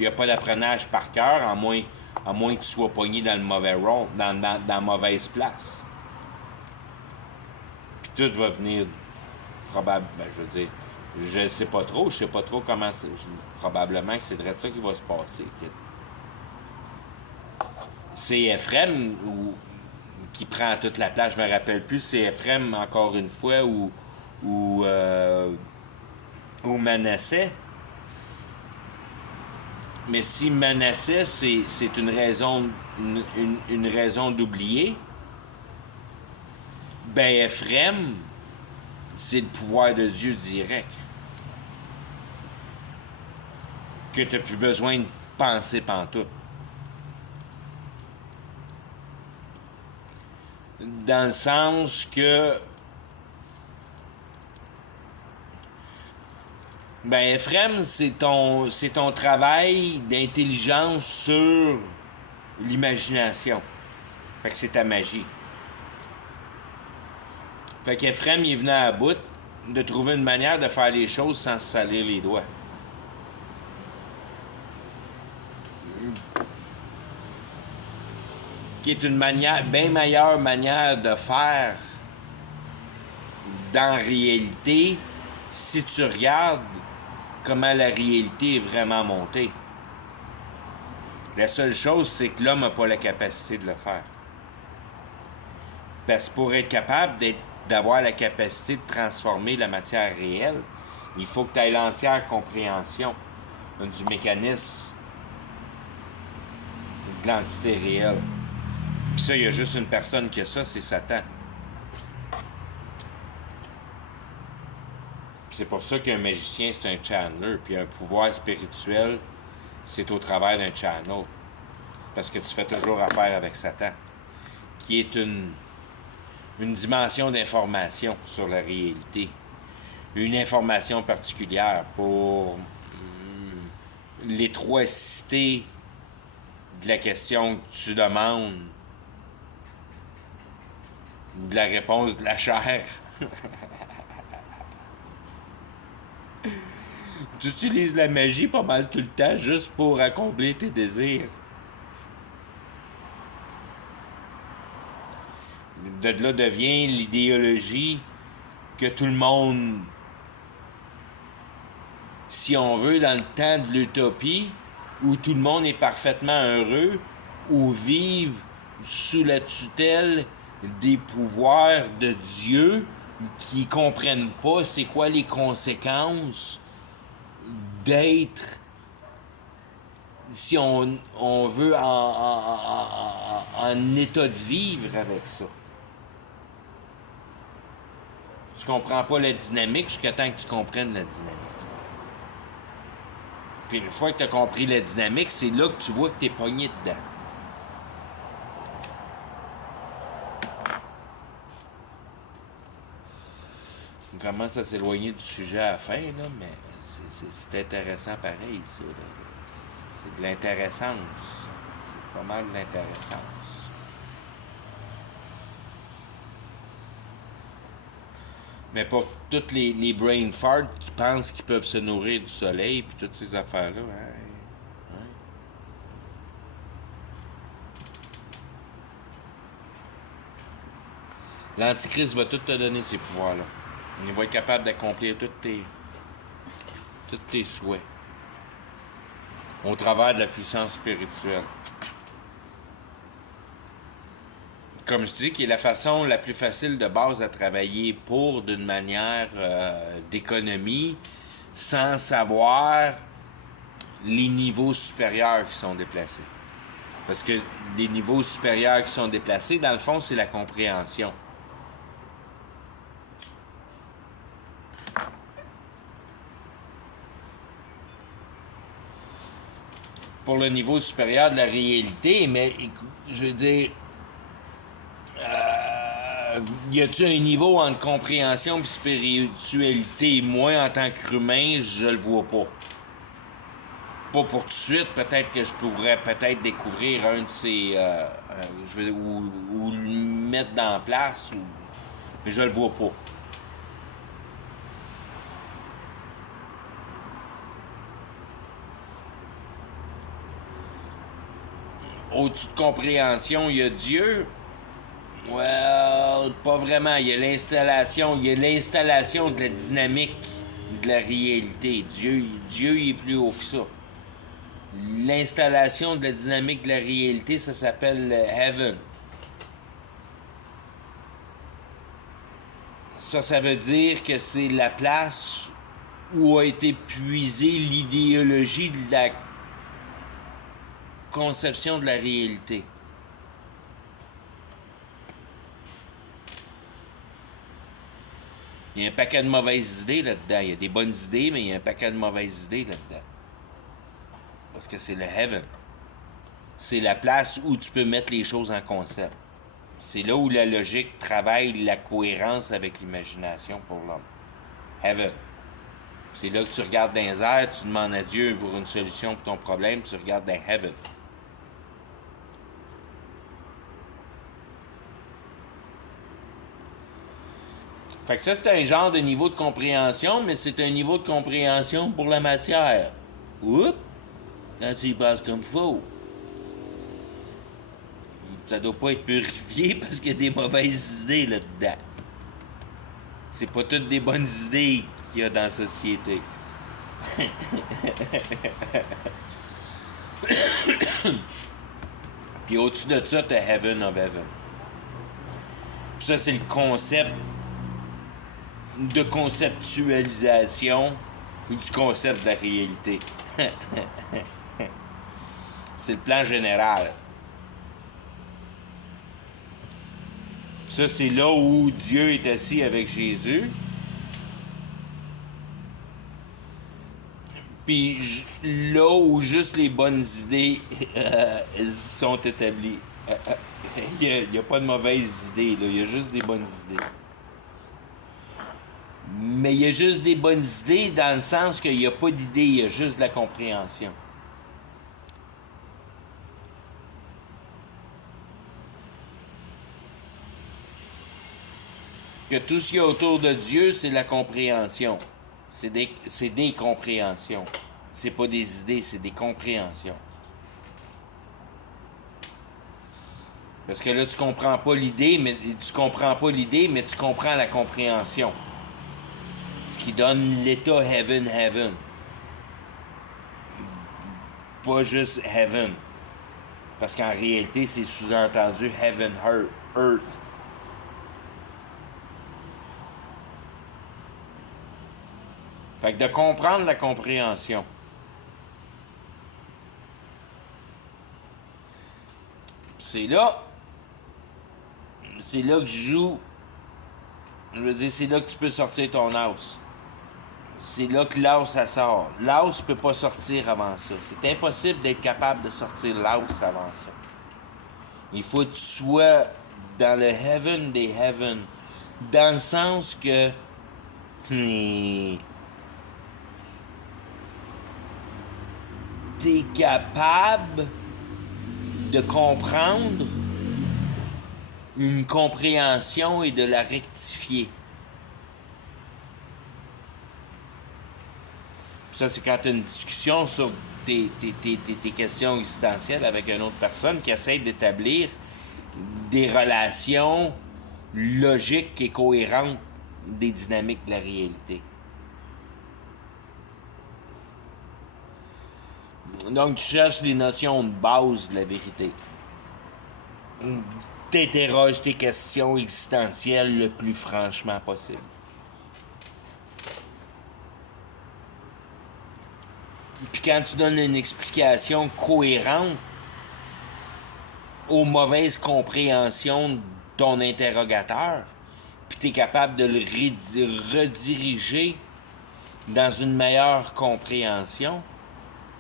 a pas d'apprenage par cœur, à moins que tu sois pogné dans le mauvais rôle, dans la mauvaise place. Puis tout va venir probablement, je veux dire, je sais pas trop comment c'est. Probablement que c'est de ça qui va se passer. C'est Éphrem qui prend toute la place, je me rappelle plus, c'est Éphrem encore une fois ou Manassé. Mais si Manassé, c'est une raison d'oublier, ben Éphrem, c'est le pouvoir de Dieu direct. Que tu n'as plus besoin de penser pantoute. Dans le sens que ben Éphrem, c'est ton travail d'intelligence sur l'imagination. Fait que c'est ta magie. Fait qu'Éphrem, il venait à bout de trouver une manière de faire les choses sans se salir les doigts. Qui est une bien meilleure manière de faire dans la réalité si tu regardes comment la réalité est vraiment montée. La seule chose, c'est que l'homme n'a pas la capacité de le faire. Parce que pour être capable d'avoir la capacité de transformer la matière réelle, il faut que tu aies l'entière compréhension du mécanisme de l'entité réelle. Puis ça, il y a juste une personne qui a ça, c'est Satan. Puis c'est pour ça qu'un magicien, c'est un channeler, puis un pouvoir spirituel, c'est au travers d'un channel. Parce que tu fais toujours affaire avec Satan, qui est une dimension d'information sur la réalité. Une information particulière pour l'étroicité de la question que tu demandes, de la réponse de la chair. Tu utilises la magie pas mal tout le temps juste pour accomplir tes désirs. De là devient l'idéologie que tout le monde, si on veut, dans le temps de l'utopie, où tout le monde est parfaitement heureux, où vivent sous la tutelle des pouvoirs de Dieu qui comprennent pas c'est quoi les conséquences d'être, si on veut, en état de vivre avec ça. Tu Tu comprends pas la dynamique jusqu'à temps que tu comprennes la dynamique. Puis une fois que tu as compris la dynamique, c'est là que tu vois que tu es pogné dedans. On commence à s'éloigner du sujet à la fin, là, mais c'est intéressant pareil, ça. C'est de l'intéressance. C'est pas mal de l'intéressance. Mais pour tous les brain farts qui pensent qu'ils peuvent se nourrir du soleil puis toutes ces affaires-là, hein. L'Antichrist va tout te donner ces pouvoirs-là. Il va être capable d'accomplir tous tes souhaits au travers de la puissance spirituelle. Comme je dis, qui est la façon la plus facile de base à travailler pour d'une manière d'économie sans savoir les niveaux supérieurs qui sont déplacés. Parce que les niveaux supérieurs qui sont déplacés, dans le fond, c'est la compréhension. Pour le niveau supérieur de la réalité, mais je veux dire, y a-t-il un niveau entre compréhension et spiritualité? Moi, en tant qu'humain, je le vois pas. Pas pour tout de suite. Peut-être que je pourrais peut-être découvrir un de ces... ou le mettre dans place, mais je le vois pas. Au-dessus de compréhension, il y a Dieu. Well, pas vraiment. Il y a l'installation de la dynamique de la réalité. Dieu il est plus haut que ça. L'installation de la dynamique de la réalité, ça s'appelle Heaven. Ça veut dire que c'est la place où a été puisée l'idéologie de la conception de la réalité. Il y a un paquet de mauvaises idées là-dedans. Il y a des bonnes idées, mais il y a un paquet de mauvaises idées là-dedans. Parce que c'est le heaven. C'est la place où tu peux mettre les choses en concept. C'est là où la logique travaille la cohérence avec l'imagination pour l'homme. Heaven. C'est là que tu regardes dans les airs, tu demandes à Dieu pour une solution pour ton problème, tu regardes dans heaven. Fait que ça, c'est un genre de niveau de compréhension, mais c'est un niveau de compréhension pour la matière. Oups! Quand tu y passes comme faut. Ça doit pas être purifié parce qu'il y a des mauvaises idées là-dedans. C'est pas toutes des bonnes idées qu'il y a dans la société. Puis au-dessus de ça, t'as Heaven of Heaven. Puis ça, c'est le concept de conceptualisation du concept de la réalité. C'est le plan général. Ça, c'est là où Dieu est assis avec Jésus. Puis là où juste les bonnes idées sont établies. Il n'y a pas de mauvaises idées, là. Il y a juste des bonnes idées. Mais il y a juste des bonnes idées dans le sens qu'il n'y a pas d'idées, il y a juste de la compréhension. Que tout ce qu'il y a autour de Dieu, c'est la compréhension. C'est des compréhensions. C'est pas des idées, c'est des compréhensions. Parce que là, tu comprends pas l'idée, mais tu comprends la compréhension. Ce qui donne l'état heaven. Pas juste heaven. Parce qu'en réalité, c'est sous-entendu heaven, earth. Fait que de comprendre la compréhension. C'est là que je joue Je veux dire, c'est là que tu peux sortir ton os. C'est là que l'os, ça sort. L'os peut pas sortir avant ça. C'est impossible d'être capable de sortir l'os avant ça. Il faut que tu sois dans le heaven des heavens. Dans le sens que... t'es capable de comprendre une compréhension et de la rectifier. Ça, c'est quand tu as une discussion sur tes questions existentielles avec une autre personne qui essaie d'établir des relations logiques et cohérentes des dynamiques de la réalité. Donc, tu cherches les notions de base de la vérité. T'interroges tes questions existentielles le plus franchement possible. Puis quand tu donnes une explication cohérente aux mauvaises compréhensions de ton interrogateur, puis tu es capable de le rediriger dans une meilleure compréhension,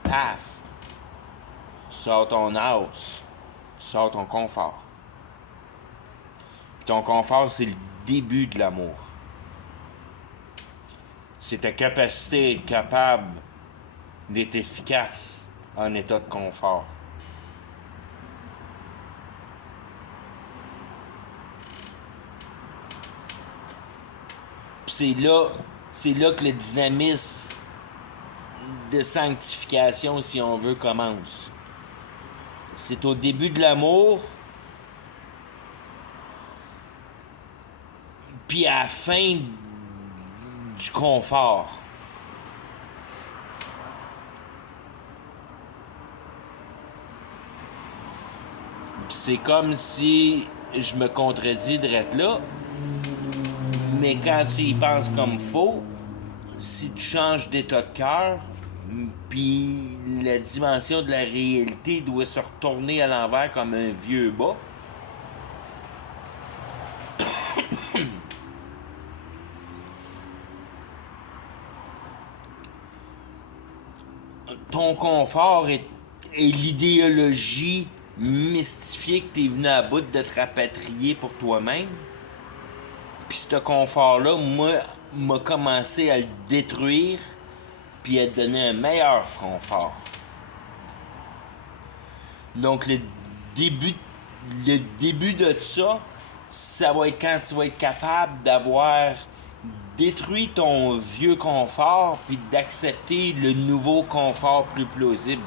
paf, tu sors ton os, tu sors ton confort. Puis ton confort, c'est le début de l'amour. C'est ta capacité à être capable d'être efficace en état de confort. Puis c'est là que le dynamisme de sanctification, si on veut, commence. C'est au début de l'amour, puis à la fin du confort. C'est comme si je me contredis d'être là, mais quand tu y penses comme faux, si tu changes d'état de cœur, puis la dimension de la réalité doit se retourner à l'envers comme un vieux bas, ton confort est l'idéologie mystifiée que t'es venu à bout de te rapatrier pour toi-même. Puis ce confort-là, moi, m'a commencé à le détruire puis à te donner un meilleur confort. Donc le début de ça va être quand tu vas être capable d'avoir détruit ton vieux confort puis d'accepter le nouveau confort plus plausible,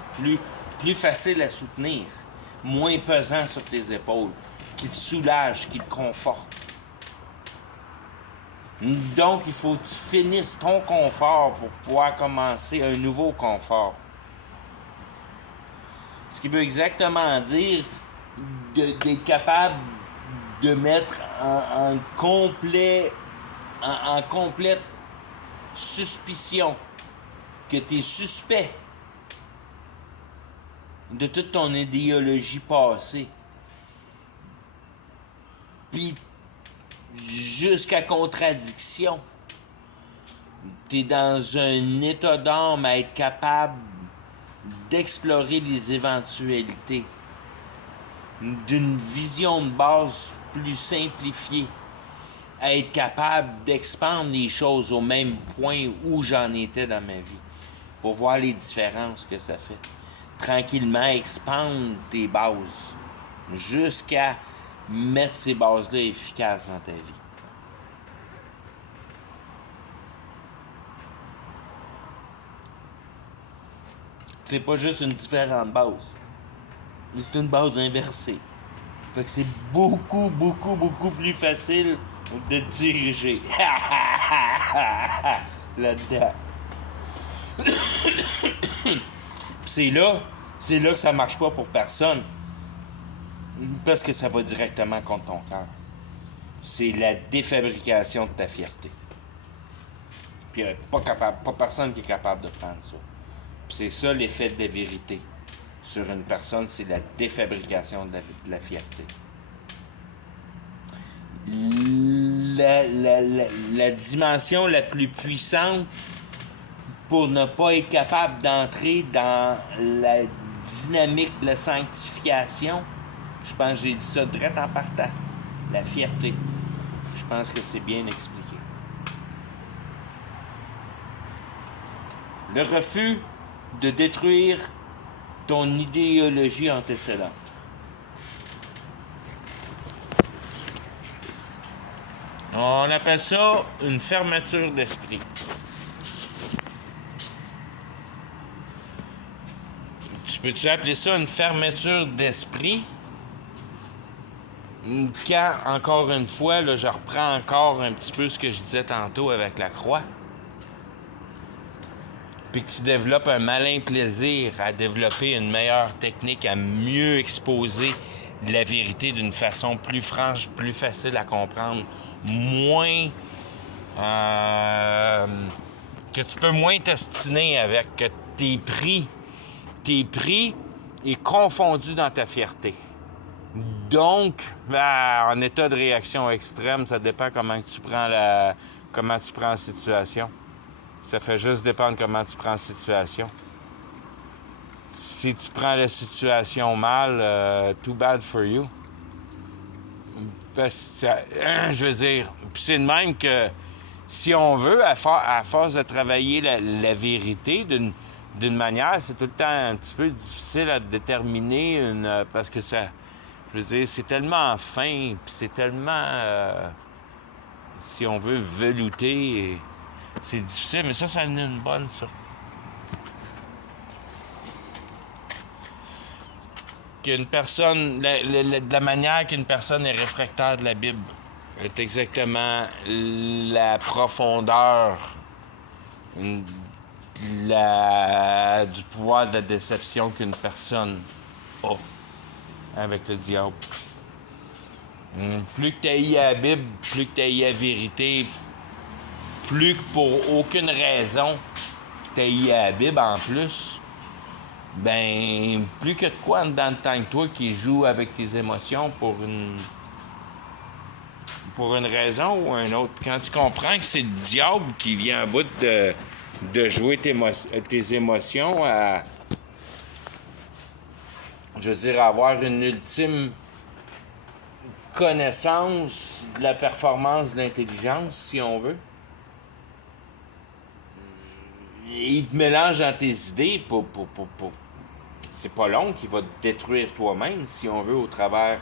plus facile à soutenir, moins pesant sur tes épaules, qui te soulage, qui te conforte. Donc, il faut que tu finisses ton confort pour pouvoir commencer un nouveau confort. Ce qui veut exactement dire d'être capable de mettre en complète suspicion que tu es suspect de toute ton idéologie passée. Puis, jusqu'à contradiction, tu es dans un état d'âme à être capable d'explorer les éventualités d'une vision de base plus simplifiée, à être capable d'expandre les choses au même point où j'en étais dans ma vie, pour voir les différences que ça fait. Tranquillement, expande tes bases jusqu'à mettre ces bases-là efficaces dans ta vie. C'est pas juste une différente base. C'est une base inversée. Fait que c'est beaucoup plus facile de diriger. Là-dedans. c'est là que ça marche pas pour personne. Parce que ça va directement contre ton cœur. C'est la défabrication de ta fierté. Puis pas personne qui est capable de prendre ça. Puis c'est ça l'effet de la vérité sur une personne, c'est la défabrication de la fierté. la dimension la plus puissante pour ne pas être capable d'entrer dans la dynamique de la sanctification. Je pense que j'ai dit ça direct en partant. La fierté. Je pense que c'est bien expliqué. Le refus de détruire ton idéologie antécédente. On appelle ça une fermeture d'esprit. Tu peux-tu appeler ça une fermeture d'esprit? Quand, encore une fois, là, je reprends encore un petit peu ce que je disais tantôt avec la croix, puis que tu développes un malin plaisir à développer une meilleure technique, à mieux exposer la vérité d'une façon plus franche, plus facile à comprendre, moins... que tu peux moins t'ostiner avec, que tes prix est confondu dans ta fierté. Donc, en état de réaction extrême, ça dépend comment tu prends la situation. Ça fait juste dépendre comment tu prends la situation. Si tu prends la situation mal, too bad for you. Parce que, je veux dire, c'est de même que si on veut, à force de travailler la vérité d'une manière, c'est tout le temps un petit peu difficile à déterminer parce que ça, je veux dire, c'est tellement fin, puis c'est tellement, si on veut, velouté, c'est difficile, mais ça en est une bonne, ça. Qu'une personne, de la manière qu'une personne est réfractaire de la Bible, est exactement la profondeur du pouvoir de la déception qu'une personne a avec le diable. Plus que tu haïs la Bible, plus que tu haïs la vérité, plus que pour aucune raison tu haïs la Bible en plus, ben plus que de quoi en dedans de temps que toi qui joue avec tes émotions pour une raison ou une autre. Quand tu comprends que c'est le diable qui vient à bout de jouer tes émotions à, je veux dire, avoir une ultime connaissance de la performance de l'intelligence, si on veut. Il te mélange dans tes idées pour... C'est pas long qu'il va te détruire toi-même, si on veut, au travers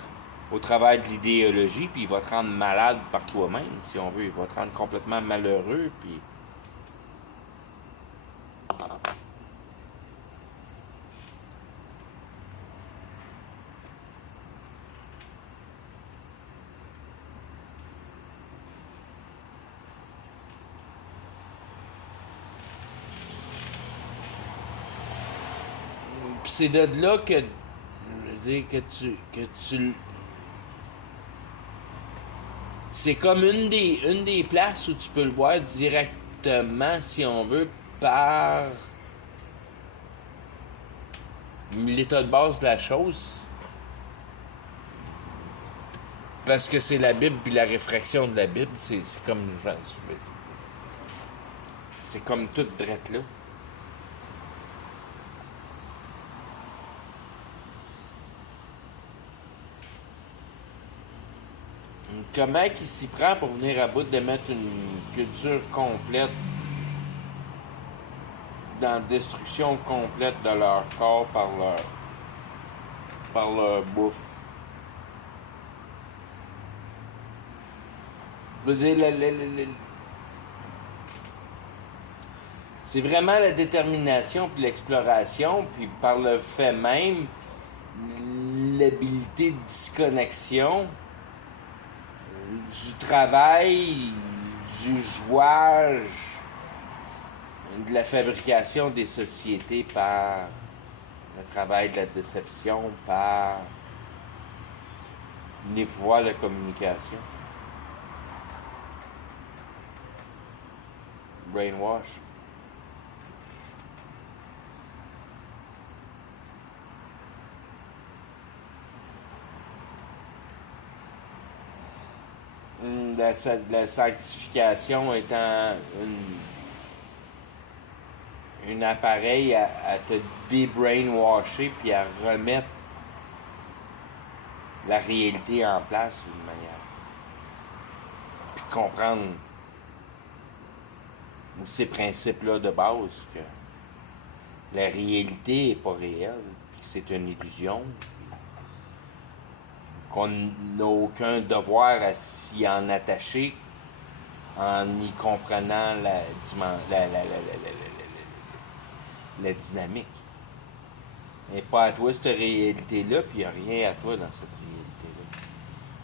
de l'idéologie, puis il va te rendre malade par toi-même, si on veut. Il va te rendre complètement malheureux, puis... Puis c'est de là que... Je veux dire que tu c'est comme une des places où tu peux le voir directement, si on veut, par l'état de base de la chose. Parce que c'est la Bible, puis la réfraction de la Bible, c'est comme... C'est comme tout drette là. Comment il s'y prend pour venir à bout de mettre une culture complète dans la destruction complète de leur corps par leur bouffe? Je veux dire, c'est vraiment la détermination puis l'exploration, puis par le fait même, l'habilité de disconnexion du travail, du jouage, de la fabrication des sociétés par le travail de la déception, par les pouvoirs de communication. Brainwash. la sanctification étant un appareil à te débrainwasher puis à remettre la réalité en place d'une manière. Puis comprendre ces principes-là de base, que la réalité n'est pas réelle, puis que c'est une illusion, qu'on n'a aucun devoir à s'y en attacher en y comprenant la dynamique. Et pas à toi cette réalité-là, puis il n'y a rien à toi dans cette réalité-là.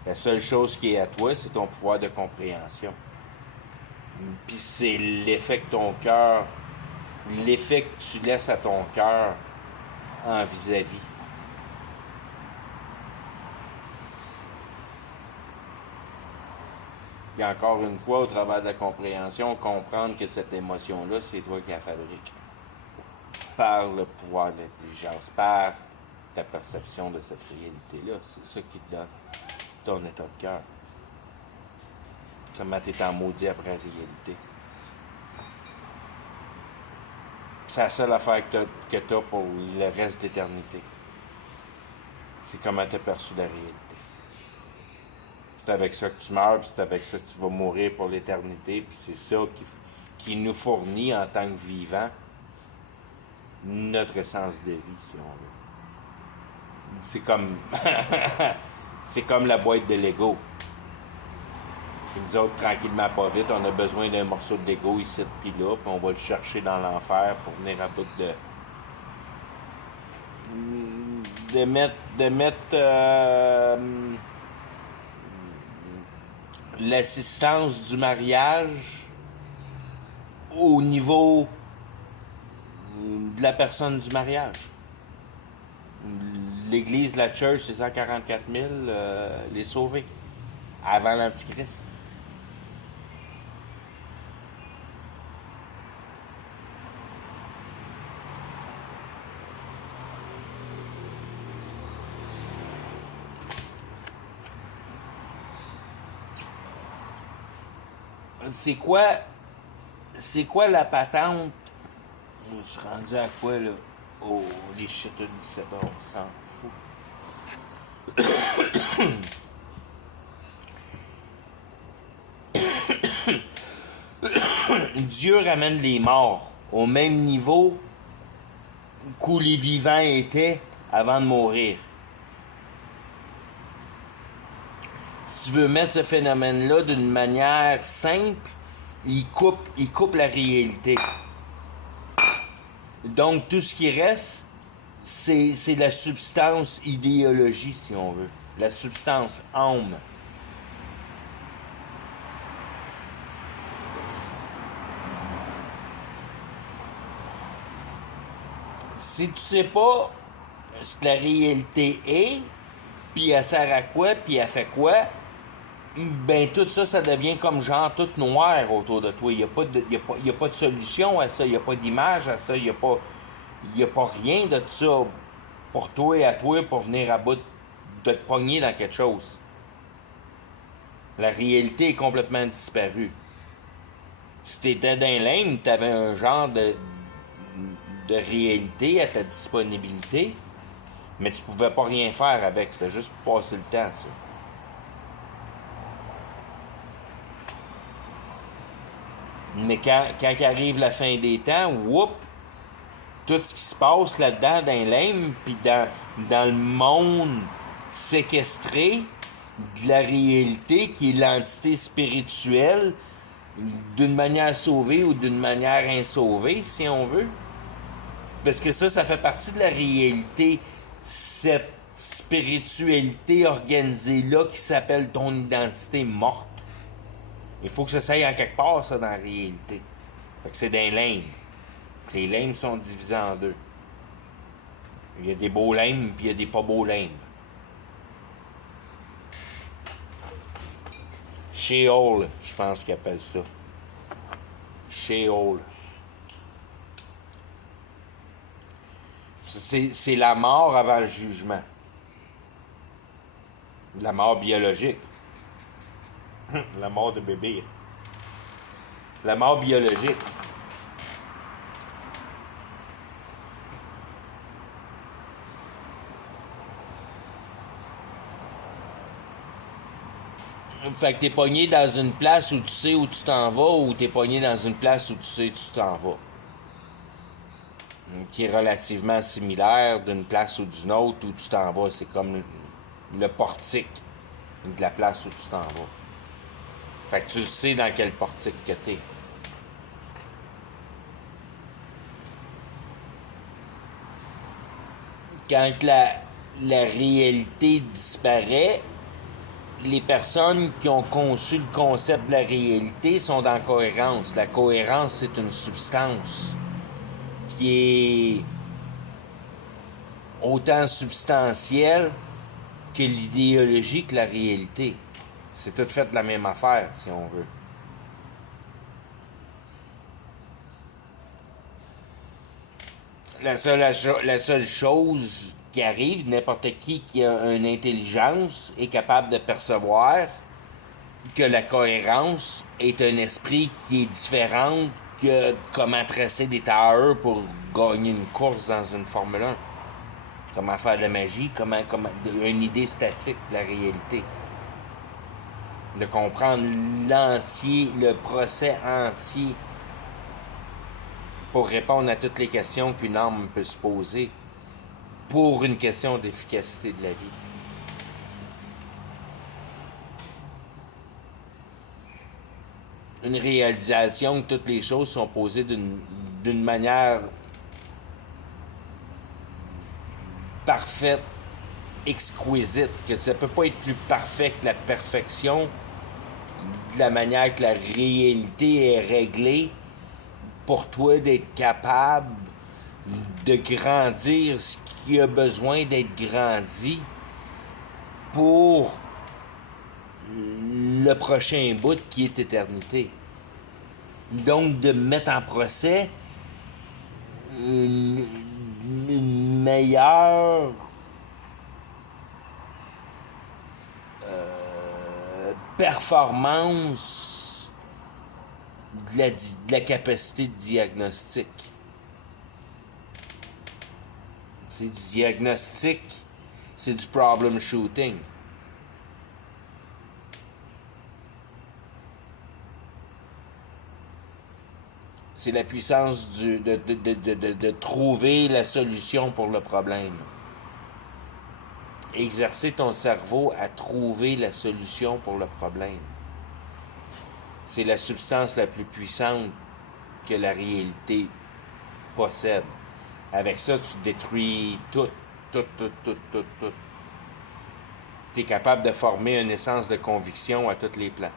La seule chose qui est à toi, c'est ton pouvoir de compréhension. Puis c'est l'effet que ton cœur, l'effet que tu laisses à ton cœur en vis-à-vis. Puis encore une fois, au travers de la compréhension, comprendre que cette émotion-là, c'est toi qui la fabrique. Par le pouvoir de l'intelligence, par ta perception de cette réalité-là. C'est ça qui te donne ton état de cœur. Comment tu es en maudit après la réalité. C'est la seule affaire que tu as pour le reste d'éternité. C'est comment tu as perçu la réalité. C'est avec ça que tu meurs, puis c'est avec ça que tu vas mourir pour l'éternité, puis c'est ça qui nous fournit en tant que vivants notre essence de vie, si on veut. C'est comme c'est comme la boîte de Lego. Et nous autres, tranquillement, pas vite, on a besoin d'un morceau de Lego ici puis là, puis on va le chercher dans l'enfer pour venir à bout de mettre l'assistance du mariage au niveau de la personne du mariage. L'église, la church, c'est 144 000 les sauvés avant l'Antichrist. C'est quoi la patente? Je suis rendu à quoi, là? Oh, les shit de 17 heures, on s'en fout. Dieu ramène les morts au même niveau qu'où les vivants étaient avant de mourir. Si tu veux mettre ce phénomène-là d'une manière simple, il coupe la réalité. Donc, tout ce qui reste, c'est la substance idéologie, si on veut. La substance âme. Si tu sais pas ce que la réalité est, puis elle sert à quoi, puis elle fait quoi, ben tout ça, ça devient comme genre tout noir autour de toi. Il n'y a pas de solution à ça, il n'y a pas d'image à ça, il n'y a pas rien de ça pour toi et à toi pour venir à bout de te pogner dans quelque chose. La réalité est complètement disparue. Si t'étais dans l'aime, t'avais un genre de réalité à ta disponibilité, mais tu pouvais pas rien faire avec, c'était juste pour passer le temps, ça. Mais quand arrive la fin des temps, whoop, tout ce qui se passe là-dedans dans l'aime, puis dans le monde séquestré de la réalité qui est l'entité spirituelle, d'une manière sauvée ou d'une manière insauvée, si on veut. Parce que ça fait partie de la réalité, cette spiritualité organisée-là qui s'appelle ton identité morte. Il faut que ça s'aille en quelque part, ça, dans la réalité. Fait que c'est des limbes. Les limbes sont divisés en deux. Il y a des beaux limbes, puis il y a des pas beaux limbes. Sheol, je pense qu'ils appellent ça. Sheol. C'est la mort avant le jugement. La mort biologique. La mort de bébé. La mort biologique. Fait que t'es pogné dans une place où tu sais où tu t'en vas, ou t'es pogné dans une place où tu sais où tu t'en vas. Qui est relativement similaire d'une place ou d'une autre où tu t'en vas. C'est comme le portique de la place où tu t'en vas. Fait que tu sais dans quel portique que t'es. Quand la réalité disparaît, les personnes qui ont conçu le concept de la réalité sont dans la cohérence. La cohérence, c'est une substance qui est autant substantielle que l'idéologie que la réalité. C'est tout fait de la même affaire, si on veut. La seule chose qui arrive, n'importe qui a une intelligence est capable de percevoir que la cohérence est un esprit qui est différent que comment tracer des tailleurs pour gagner une course dans une Formule 1. Comment faire de la magie, comment une idée statique de la réalité. De comprendre l'entier, le procès entier pour répondre à toutes les questions qu'une âme peut se poser pour une question d'efficacité de la vie. Une réalisation que toutes les choses sont posées d'une manière parfaite, exquisite, que ça peut pas être plus parfait que la perfection de la manière que la réalité est réglée pour toi d'être capable de grandir ce qui a besoin d'être grandi pour le prochain bout qui est éternité. Donc de mettre en procès une meilleure performance de la capacité de diagnostic. C'est du diagnostic, c'est du problem shooting. C'est la puissance de trouver la solution pour le problème. Exercer ton cerveau à trouver la solution pour le problème. C'est la substance la plus puissante que la réalité possède. Avec ça, tu détruis tout. Tu es capable de former une essence de conviction à tous les plans.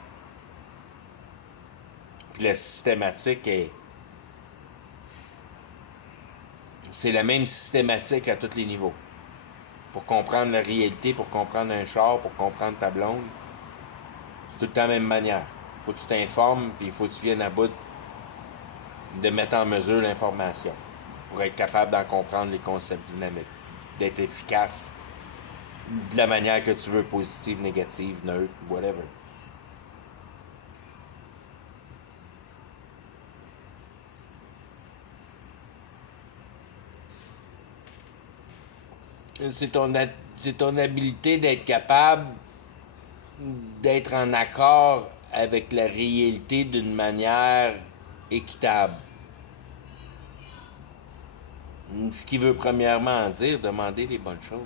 Puis la systématique c'est la même systématique à tous les niveaux. Pour comprendre la réalité, pour comprendre un char, pour comprendre ta blonde, c'est tout le temps la même manière. Il faut que tu t'informes, puis il faut que tu viennes à bout de mettre en mesure l'information pour être capable d'en comprendre les concepts dynamiques, d'être efficace de la manière que tu veux, positive, négative, neutre, whatever. C'est ton habilité d'être capable d'être en accord avec la réalité d'une manière équitable. Ce qui veut premièrement dire demander les bonnes choses.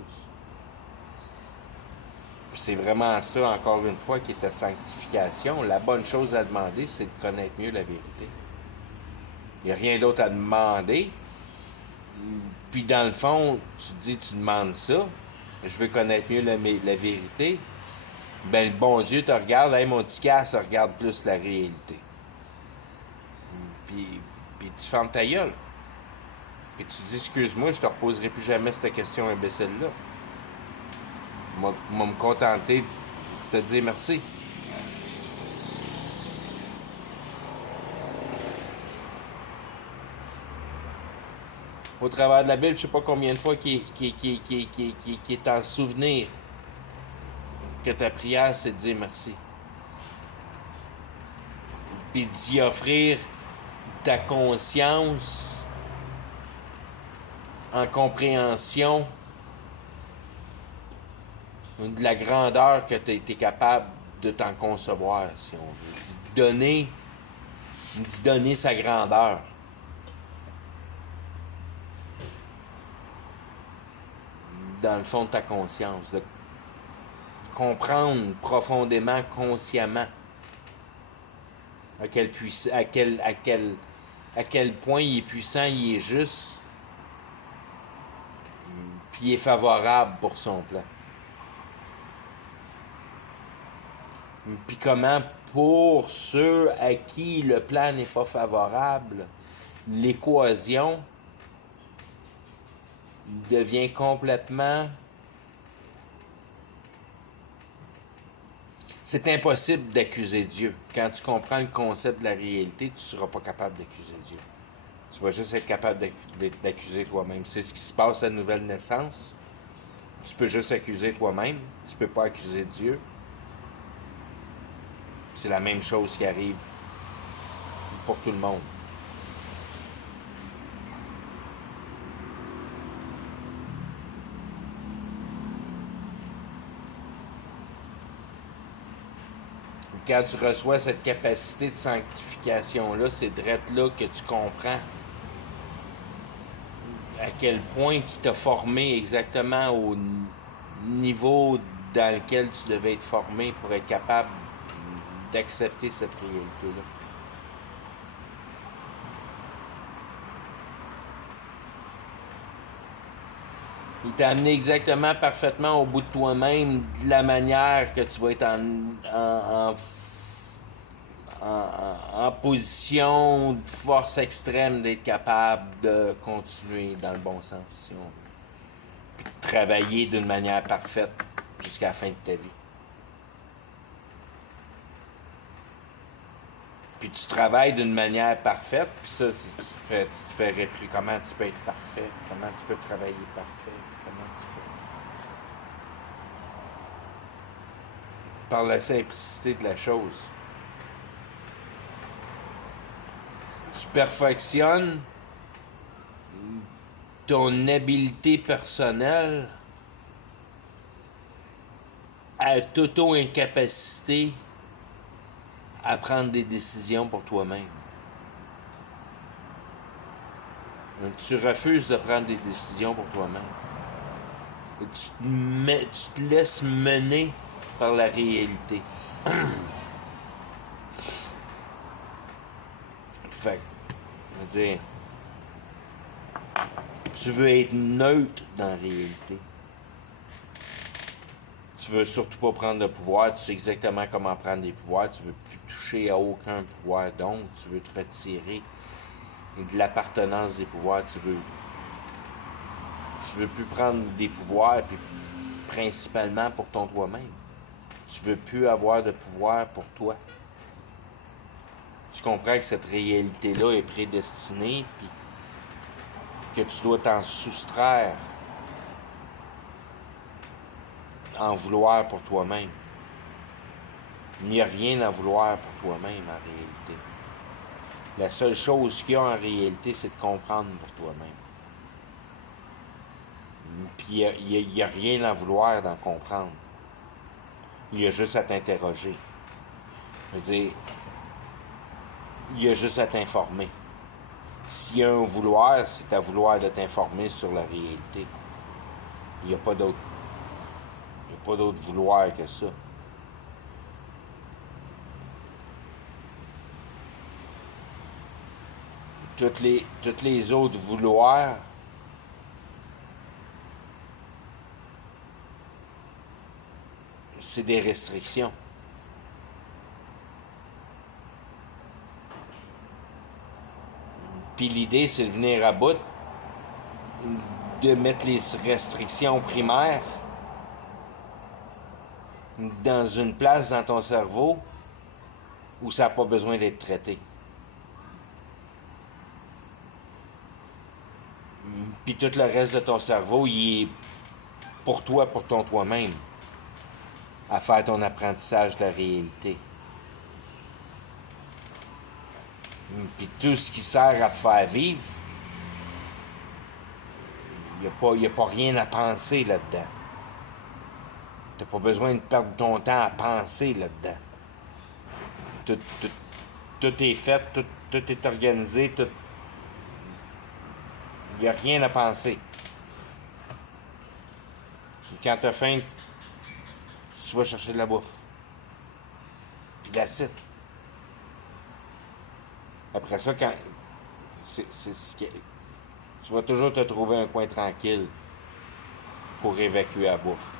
Puis c'est vraiment ça, encore une fois, qui est ta sanctification. La bonne chose à demander, c'est de connaître mieux la vérité. Il n'y a rien d'autre à demander. Puis dans le fond, tu demandes ça, je veux connaître mieux la vérité. Ben le bon Dieu te regarde, hey, mon petit casse regarde plus la réalité. Puis tu fermes ta gueule. Puis tu dis, excuse-moi, je te reposerai plus jamais cette question imbécile-là. Moi, me contenter de te dire merci. Au travers de la Bible, je sais pas combien de fois qui est en souvenir que ta prière, c'est de dire merci. puis d'y offrir ta conscience en compréhension de la grandeur que tu as été capable de t'en concevoir, si on veut. D'y donner sa grandeur. Dans le fond de ta conscience. De comprendre profondément, consciemment à quel point il est puissant, il est juste, puis il est favorable pour son plan. Puis comment, pour ceux à qui le plan n'est pas favorable, l'équation devient complètement... C'est impossible d'accuser Dieu. Quand tu comprends le concept de la réalité, tu ne seras pas capable d'accuser Dieu. Tu vas juste être capable d'accuser toi-même. C'est ce qui se passe à la nouvelle naissance. Tu peux juste accuser toi-même. Tu ne peux pas accuser Dieu. C'est la même chose qui arrive pour tout le monde. Quand tu reçois cette capacité de sanctification-là, c'est direct là que tu comprends à quel point il t'a formé exactement au niveau dans lequel tu devais être formé pour être capable d'accepter cette réalité-là. Il t'a amené exactement, parfaitement au bout de toi-même, de la manière que tu vas être en position de force extrême d'être capable de continuer dans le bon sens, si on veut. Puis de travailler d'une manière parfaite jusqu'à la fin de ta vie. Puis tu travailles d'une manière parfaite, puis ça, tu te fais réfléchir comment tu peux être parfait, comment tu peux travailler parfait, comment tu peux... Par la simplicité de la chose. Tu perfectionnes ton habileté personnelle à toute auto-incapacité à prendre des décisions pour toi-même. Tu refuses de prendre des décisions pour toi-même. Tu te laisses mener par la réalité. Fait que, je veux dire, tu veux être neutre dans la réalité. Tu veux surtout pas prendre le pouvoir, tu sais exactement comment prendre des pouvoirs, tu veux plus toucher à aucun pouvoir, donc tu veux te retirer de l'appartenance des pouvoirs, tu veux plus prendre des pouvoirs, puis principalement pour ton toi-même. Tu veux plus avoir de pouvoir pour toi. Tu comprends que cette réalité-là est prédestinée, puis que tu dois t'en soustraire, en vouloir pour toi-même. Il n'y a rien à vouloir pour toi-même en réalité. La seule chose qu'il y a en réalité, c'est de comprendre pour toi-même. Puis il n'y a rien à vouloir d'en comprendre. Il y a juste à t'interroger. Je veux dire, il y a juste à t'informer. S'il y a un vouloir, c'est à vouloir de t'informer sur la réalité. Il n'y a pas d'autre. Il n'y a pas d'autre vouloir que ça. Toutes les autres vouloirs c'est des restrictions. Puis l'idée, c'est de venir à bout, de mettre les restrictions primaires dans une place dans ton cerveau où ça n'a pas besoin d'être traité. Puis tout le reste de ton cerveau, il est pour toi, pour ton toi-même, à faire ton apprentissage de la réalité. Puis tout ce qui sert à te faire vivre, il n'y a pas rien à penser là-dedans. T'as pas besoin de perdre ton temps à penser là-dedans. Tout, tout, tout est fait, tout est organisé, tout. Il n'y a rien à penser. Quand t'as faim, tu vas chercher de la bouffe. Puis that's it. Après ça, quand. Tu vas toujours te trouver un coin tranquille pour évacuer la bouffe.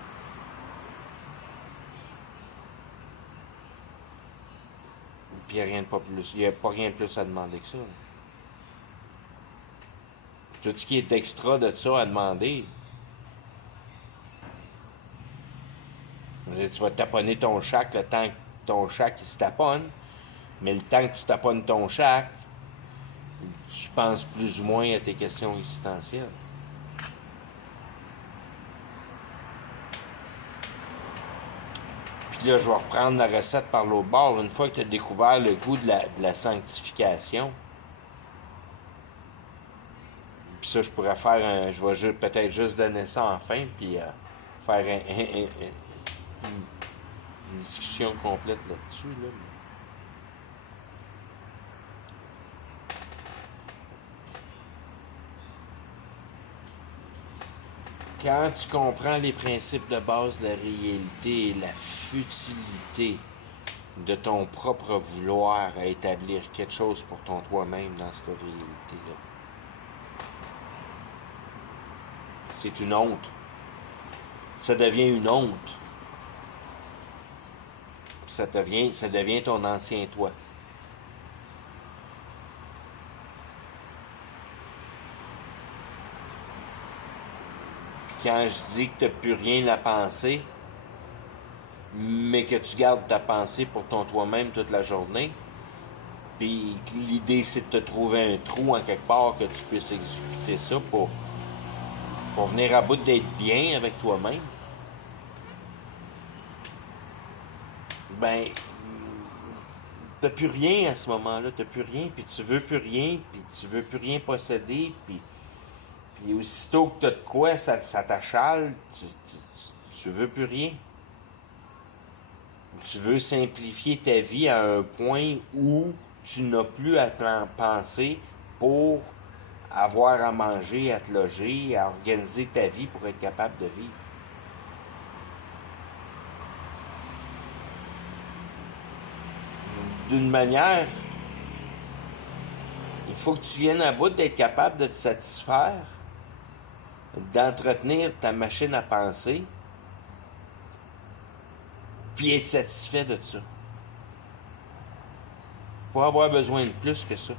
Puis il n'y a rien de pas plus. Il n'y a pas rien de plus à demander que ça. Tout ce qui est extra de ça à demander. Tu vas taponner ton chac le temps que ton chac il se taponne. Mais le temps que tu taponnes ton chac, tu penses plus ou moins à tes questions existentielles. Puis là, je vais reprendre la recette par l'autre bord. Une fois que tu as découvert le goût de la sanctification, puis ça, je pourrais faire un. Je vais peut-être juste donner ça en fin, puis faire une discussion complète là-dessus. Là. Quand tu comprends les principes de base de la réalité et la futilité de ton propre vouloir à établir quelque chose pour ton toi-même dans cette réalité-là, c'est une honte. Ça devient une honte. Ça devient ton ancien toi. Quand je dis que tu n'as plus rien à penser, mais que tu gardes ta pensée pour ton toi-même toute la journée, puis l'idée c'est de te trouver un trou en quelque part que tu puisses exécuter ça pour venir à bout d'être bien avec toi-même, ben, t'as plus rien à ce moment-là, t'as plus rien, puis tu veux plus rien, puis tu veux plus rien posséder, puis aussitôt que t'as de quoi, ça t'achale, tu veux plus rien. Tu veux simplifier ta vie à un point où tu n'as plus à penser pour avoir à manger, à te loger, à organiser ta vie pour être capable de vivre. D'une manière, il faut que tu viennes à bout d'être capable de te satisfaire, d'entretenir ta machine à penser, puis être satisfait de ça. Pour avoir besoin de plus que ça.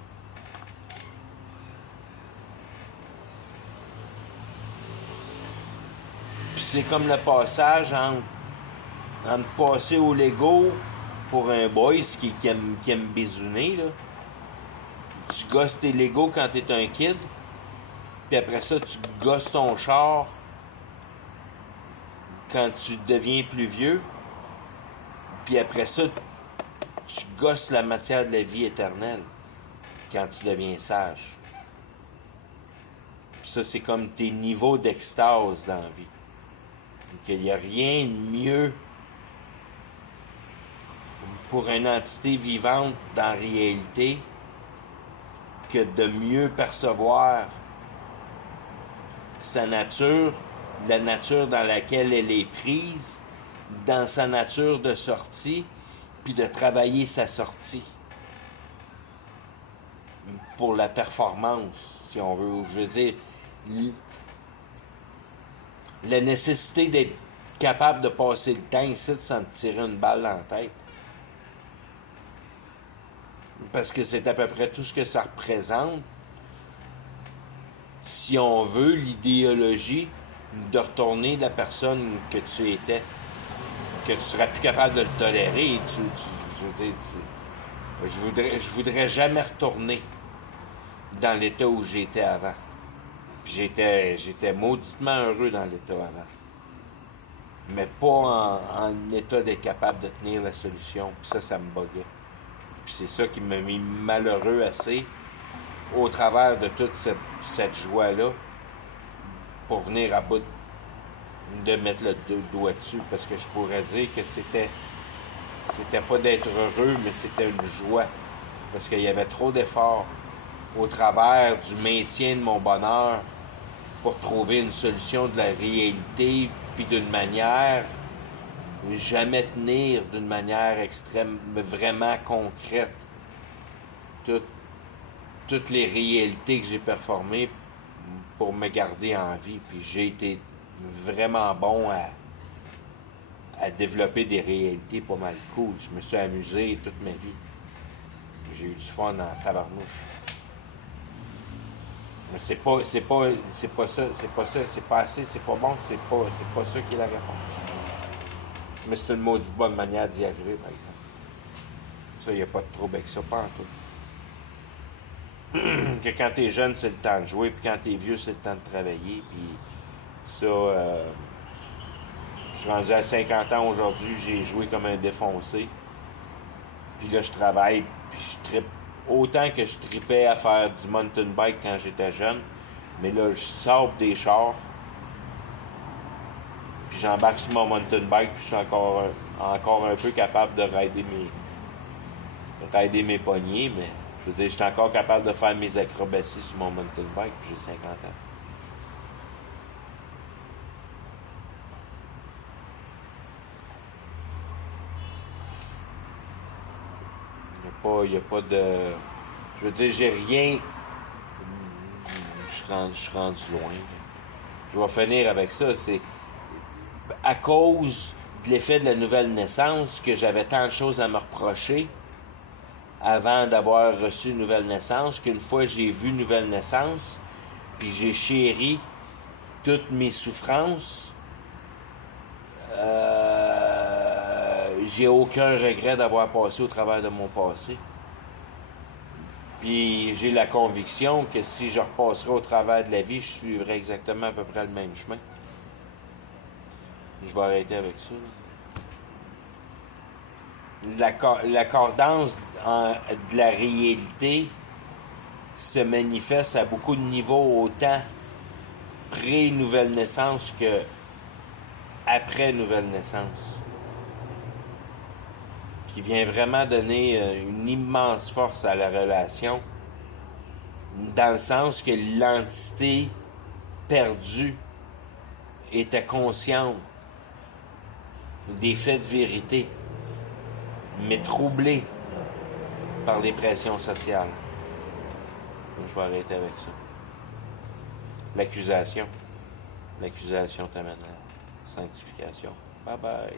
Puis c'est comme le passage entre passer au Lego pour un boy qui aime bisouner, là. Tu gosses tes Lego quand t'es un kid, puis après ça, tu gosses ton char quand tu deviens plus vieux, puis après ça, tu gosses la matière de la vie éternelle quand tu deviens sage. Puis ça, c'est comme tes niveaux d'extase dans la vie. Il n'y a rien de mieux pour une entité vivante dans la réalité que de mieux percevoir sa nature, la nature dans laquelle elle est prise, dans sa nature de sortie, puis de travailler sa sortie pour la performance, si on veut. Je veux dire, la nécessité d'être capable de passer le temps ici sans te tirer une balle dans la tête. Parce que c'est à peu près tout ce que ça représente. Si on veut, l'idéologie de retourner la personne que tu étais, que tu seras plus capable de le tolérer. Je veux dire, je voudrais jamais retourner dans l'état où j'étais avant. Puis j'étais mauditement heureux dans l'état avant. Mais pas en état d'être capable de tenir la solution. Puis ça me buguait. Puis Puis c'est ça qui m'a mis malheureux assez au travers de toute cette joie-là pour venir à bout de mettre le doigt dessus, parce que je pourrais dire que c'était pas d'être heureux, mais c'était une joie, parce qu'il y avait trop d'efforts au travers du maintien de mon bonheur pour trouver une solution de la réalité, puis d'une manière, jamais tenir d'une manière extrême, vraiment concrète, toutes les réalités que j'ai performées pour me garder en vie. Puis j'ai été vraiment bon à développer des réalités pas mal cool. Je me suis amusé toute ma vie. J'ai eu du fun en tabarnouche. Mais c'est pas ça, c'est pas assez, c'est pas bon, c'est pas ça qui est la réponse. Mais c'est une maudite bonne manière d'y arriver, par exemple. Ça, il n'y a pas de trouble avec ça, pas en tout. Que quand t'es jeune, c'est le temps de jouer, puis quand t'es vieux, c'est le temps de travailler, puis ça, je suis rendu à 50 ans aujourd'hui, j'ai joué comme un défoncé. Puis là, je travaille, puis je trippe. Autant que je tripais à faire du mountain bike quand j'étais jeune, mais là, je sors des chars, puis j'embarque sur mon mountain bike, puis je suis encore un peu capable de rider mes poignets, mais je veux dire, je suis encore capable de faire mes acrobaties sur mon mountain bike, puis j'ai 50 ans. Il n'y a pas de... Je veux dire, j'ai rien... Je suis rendu loin. Je vais finir avec ça. C'est à cause de l'effet de la nouvelle naissance que j'avais tant de choses à me reprocher avant d'avoir reçu une nouvelle naissance, qu'une fois j'ai vu nouvelle naissance, puis j'ai chéri toutes mes souffrances, j'ai aucun regret d'avoir passé au travers de mon passé. Puis j'ai la conviction que si je repasserais au travers de la vie, je suivrais exactement à peu près le même chemin. Je vais arrêter avec ça. L'accordance de la réalité se manifeste à beaucoup de niveaux, autant pré-nouvelle naissance que après nouvelle naissance, qui vient vraiment donner une immense force à la relation, dans le sens que l'entité perdue était consciente des faits de vérité, mais troublée par les pressions sociales. Je vais arrêter avec ça. L'accusation t'amène à la sanctification. Bye bye.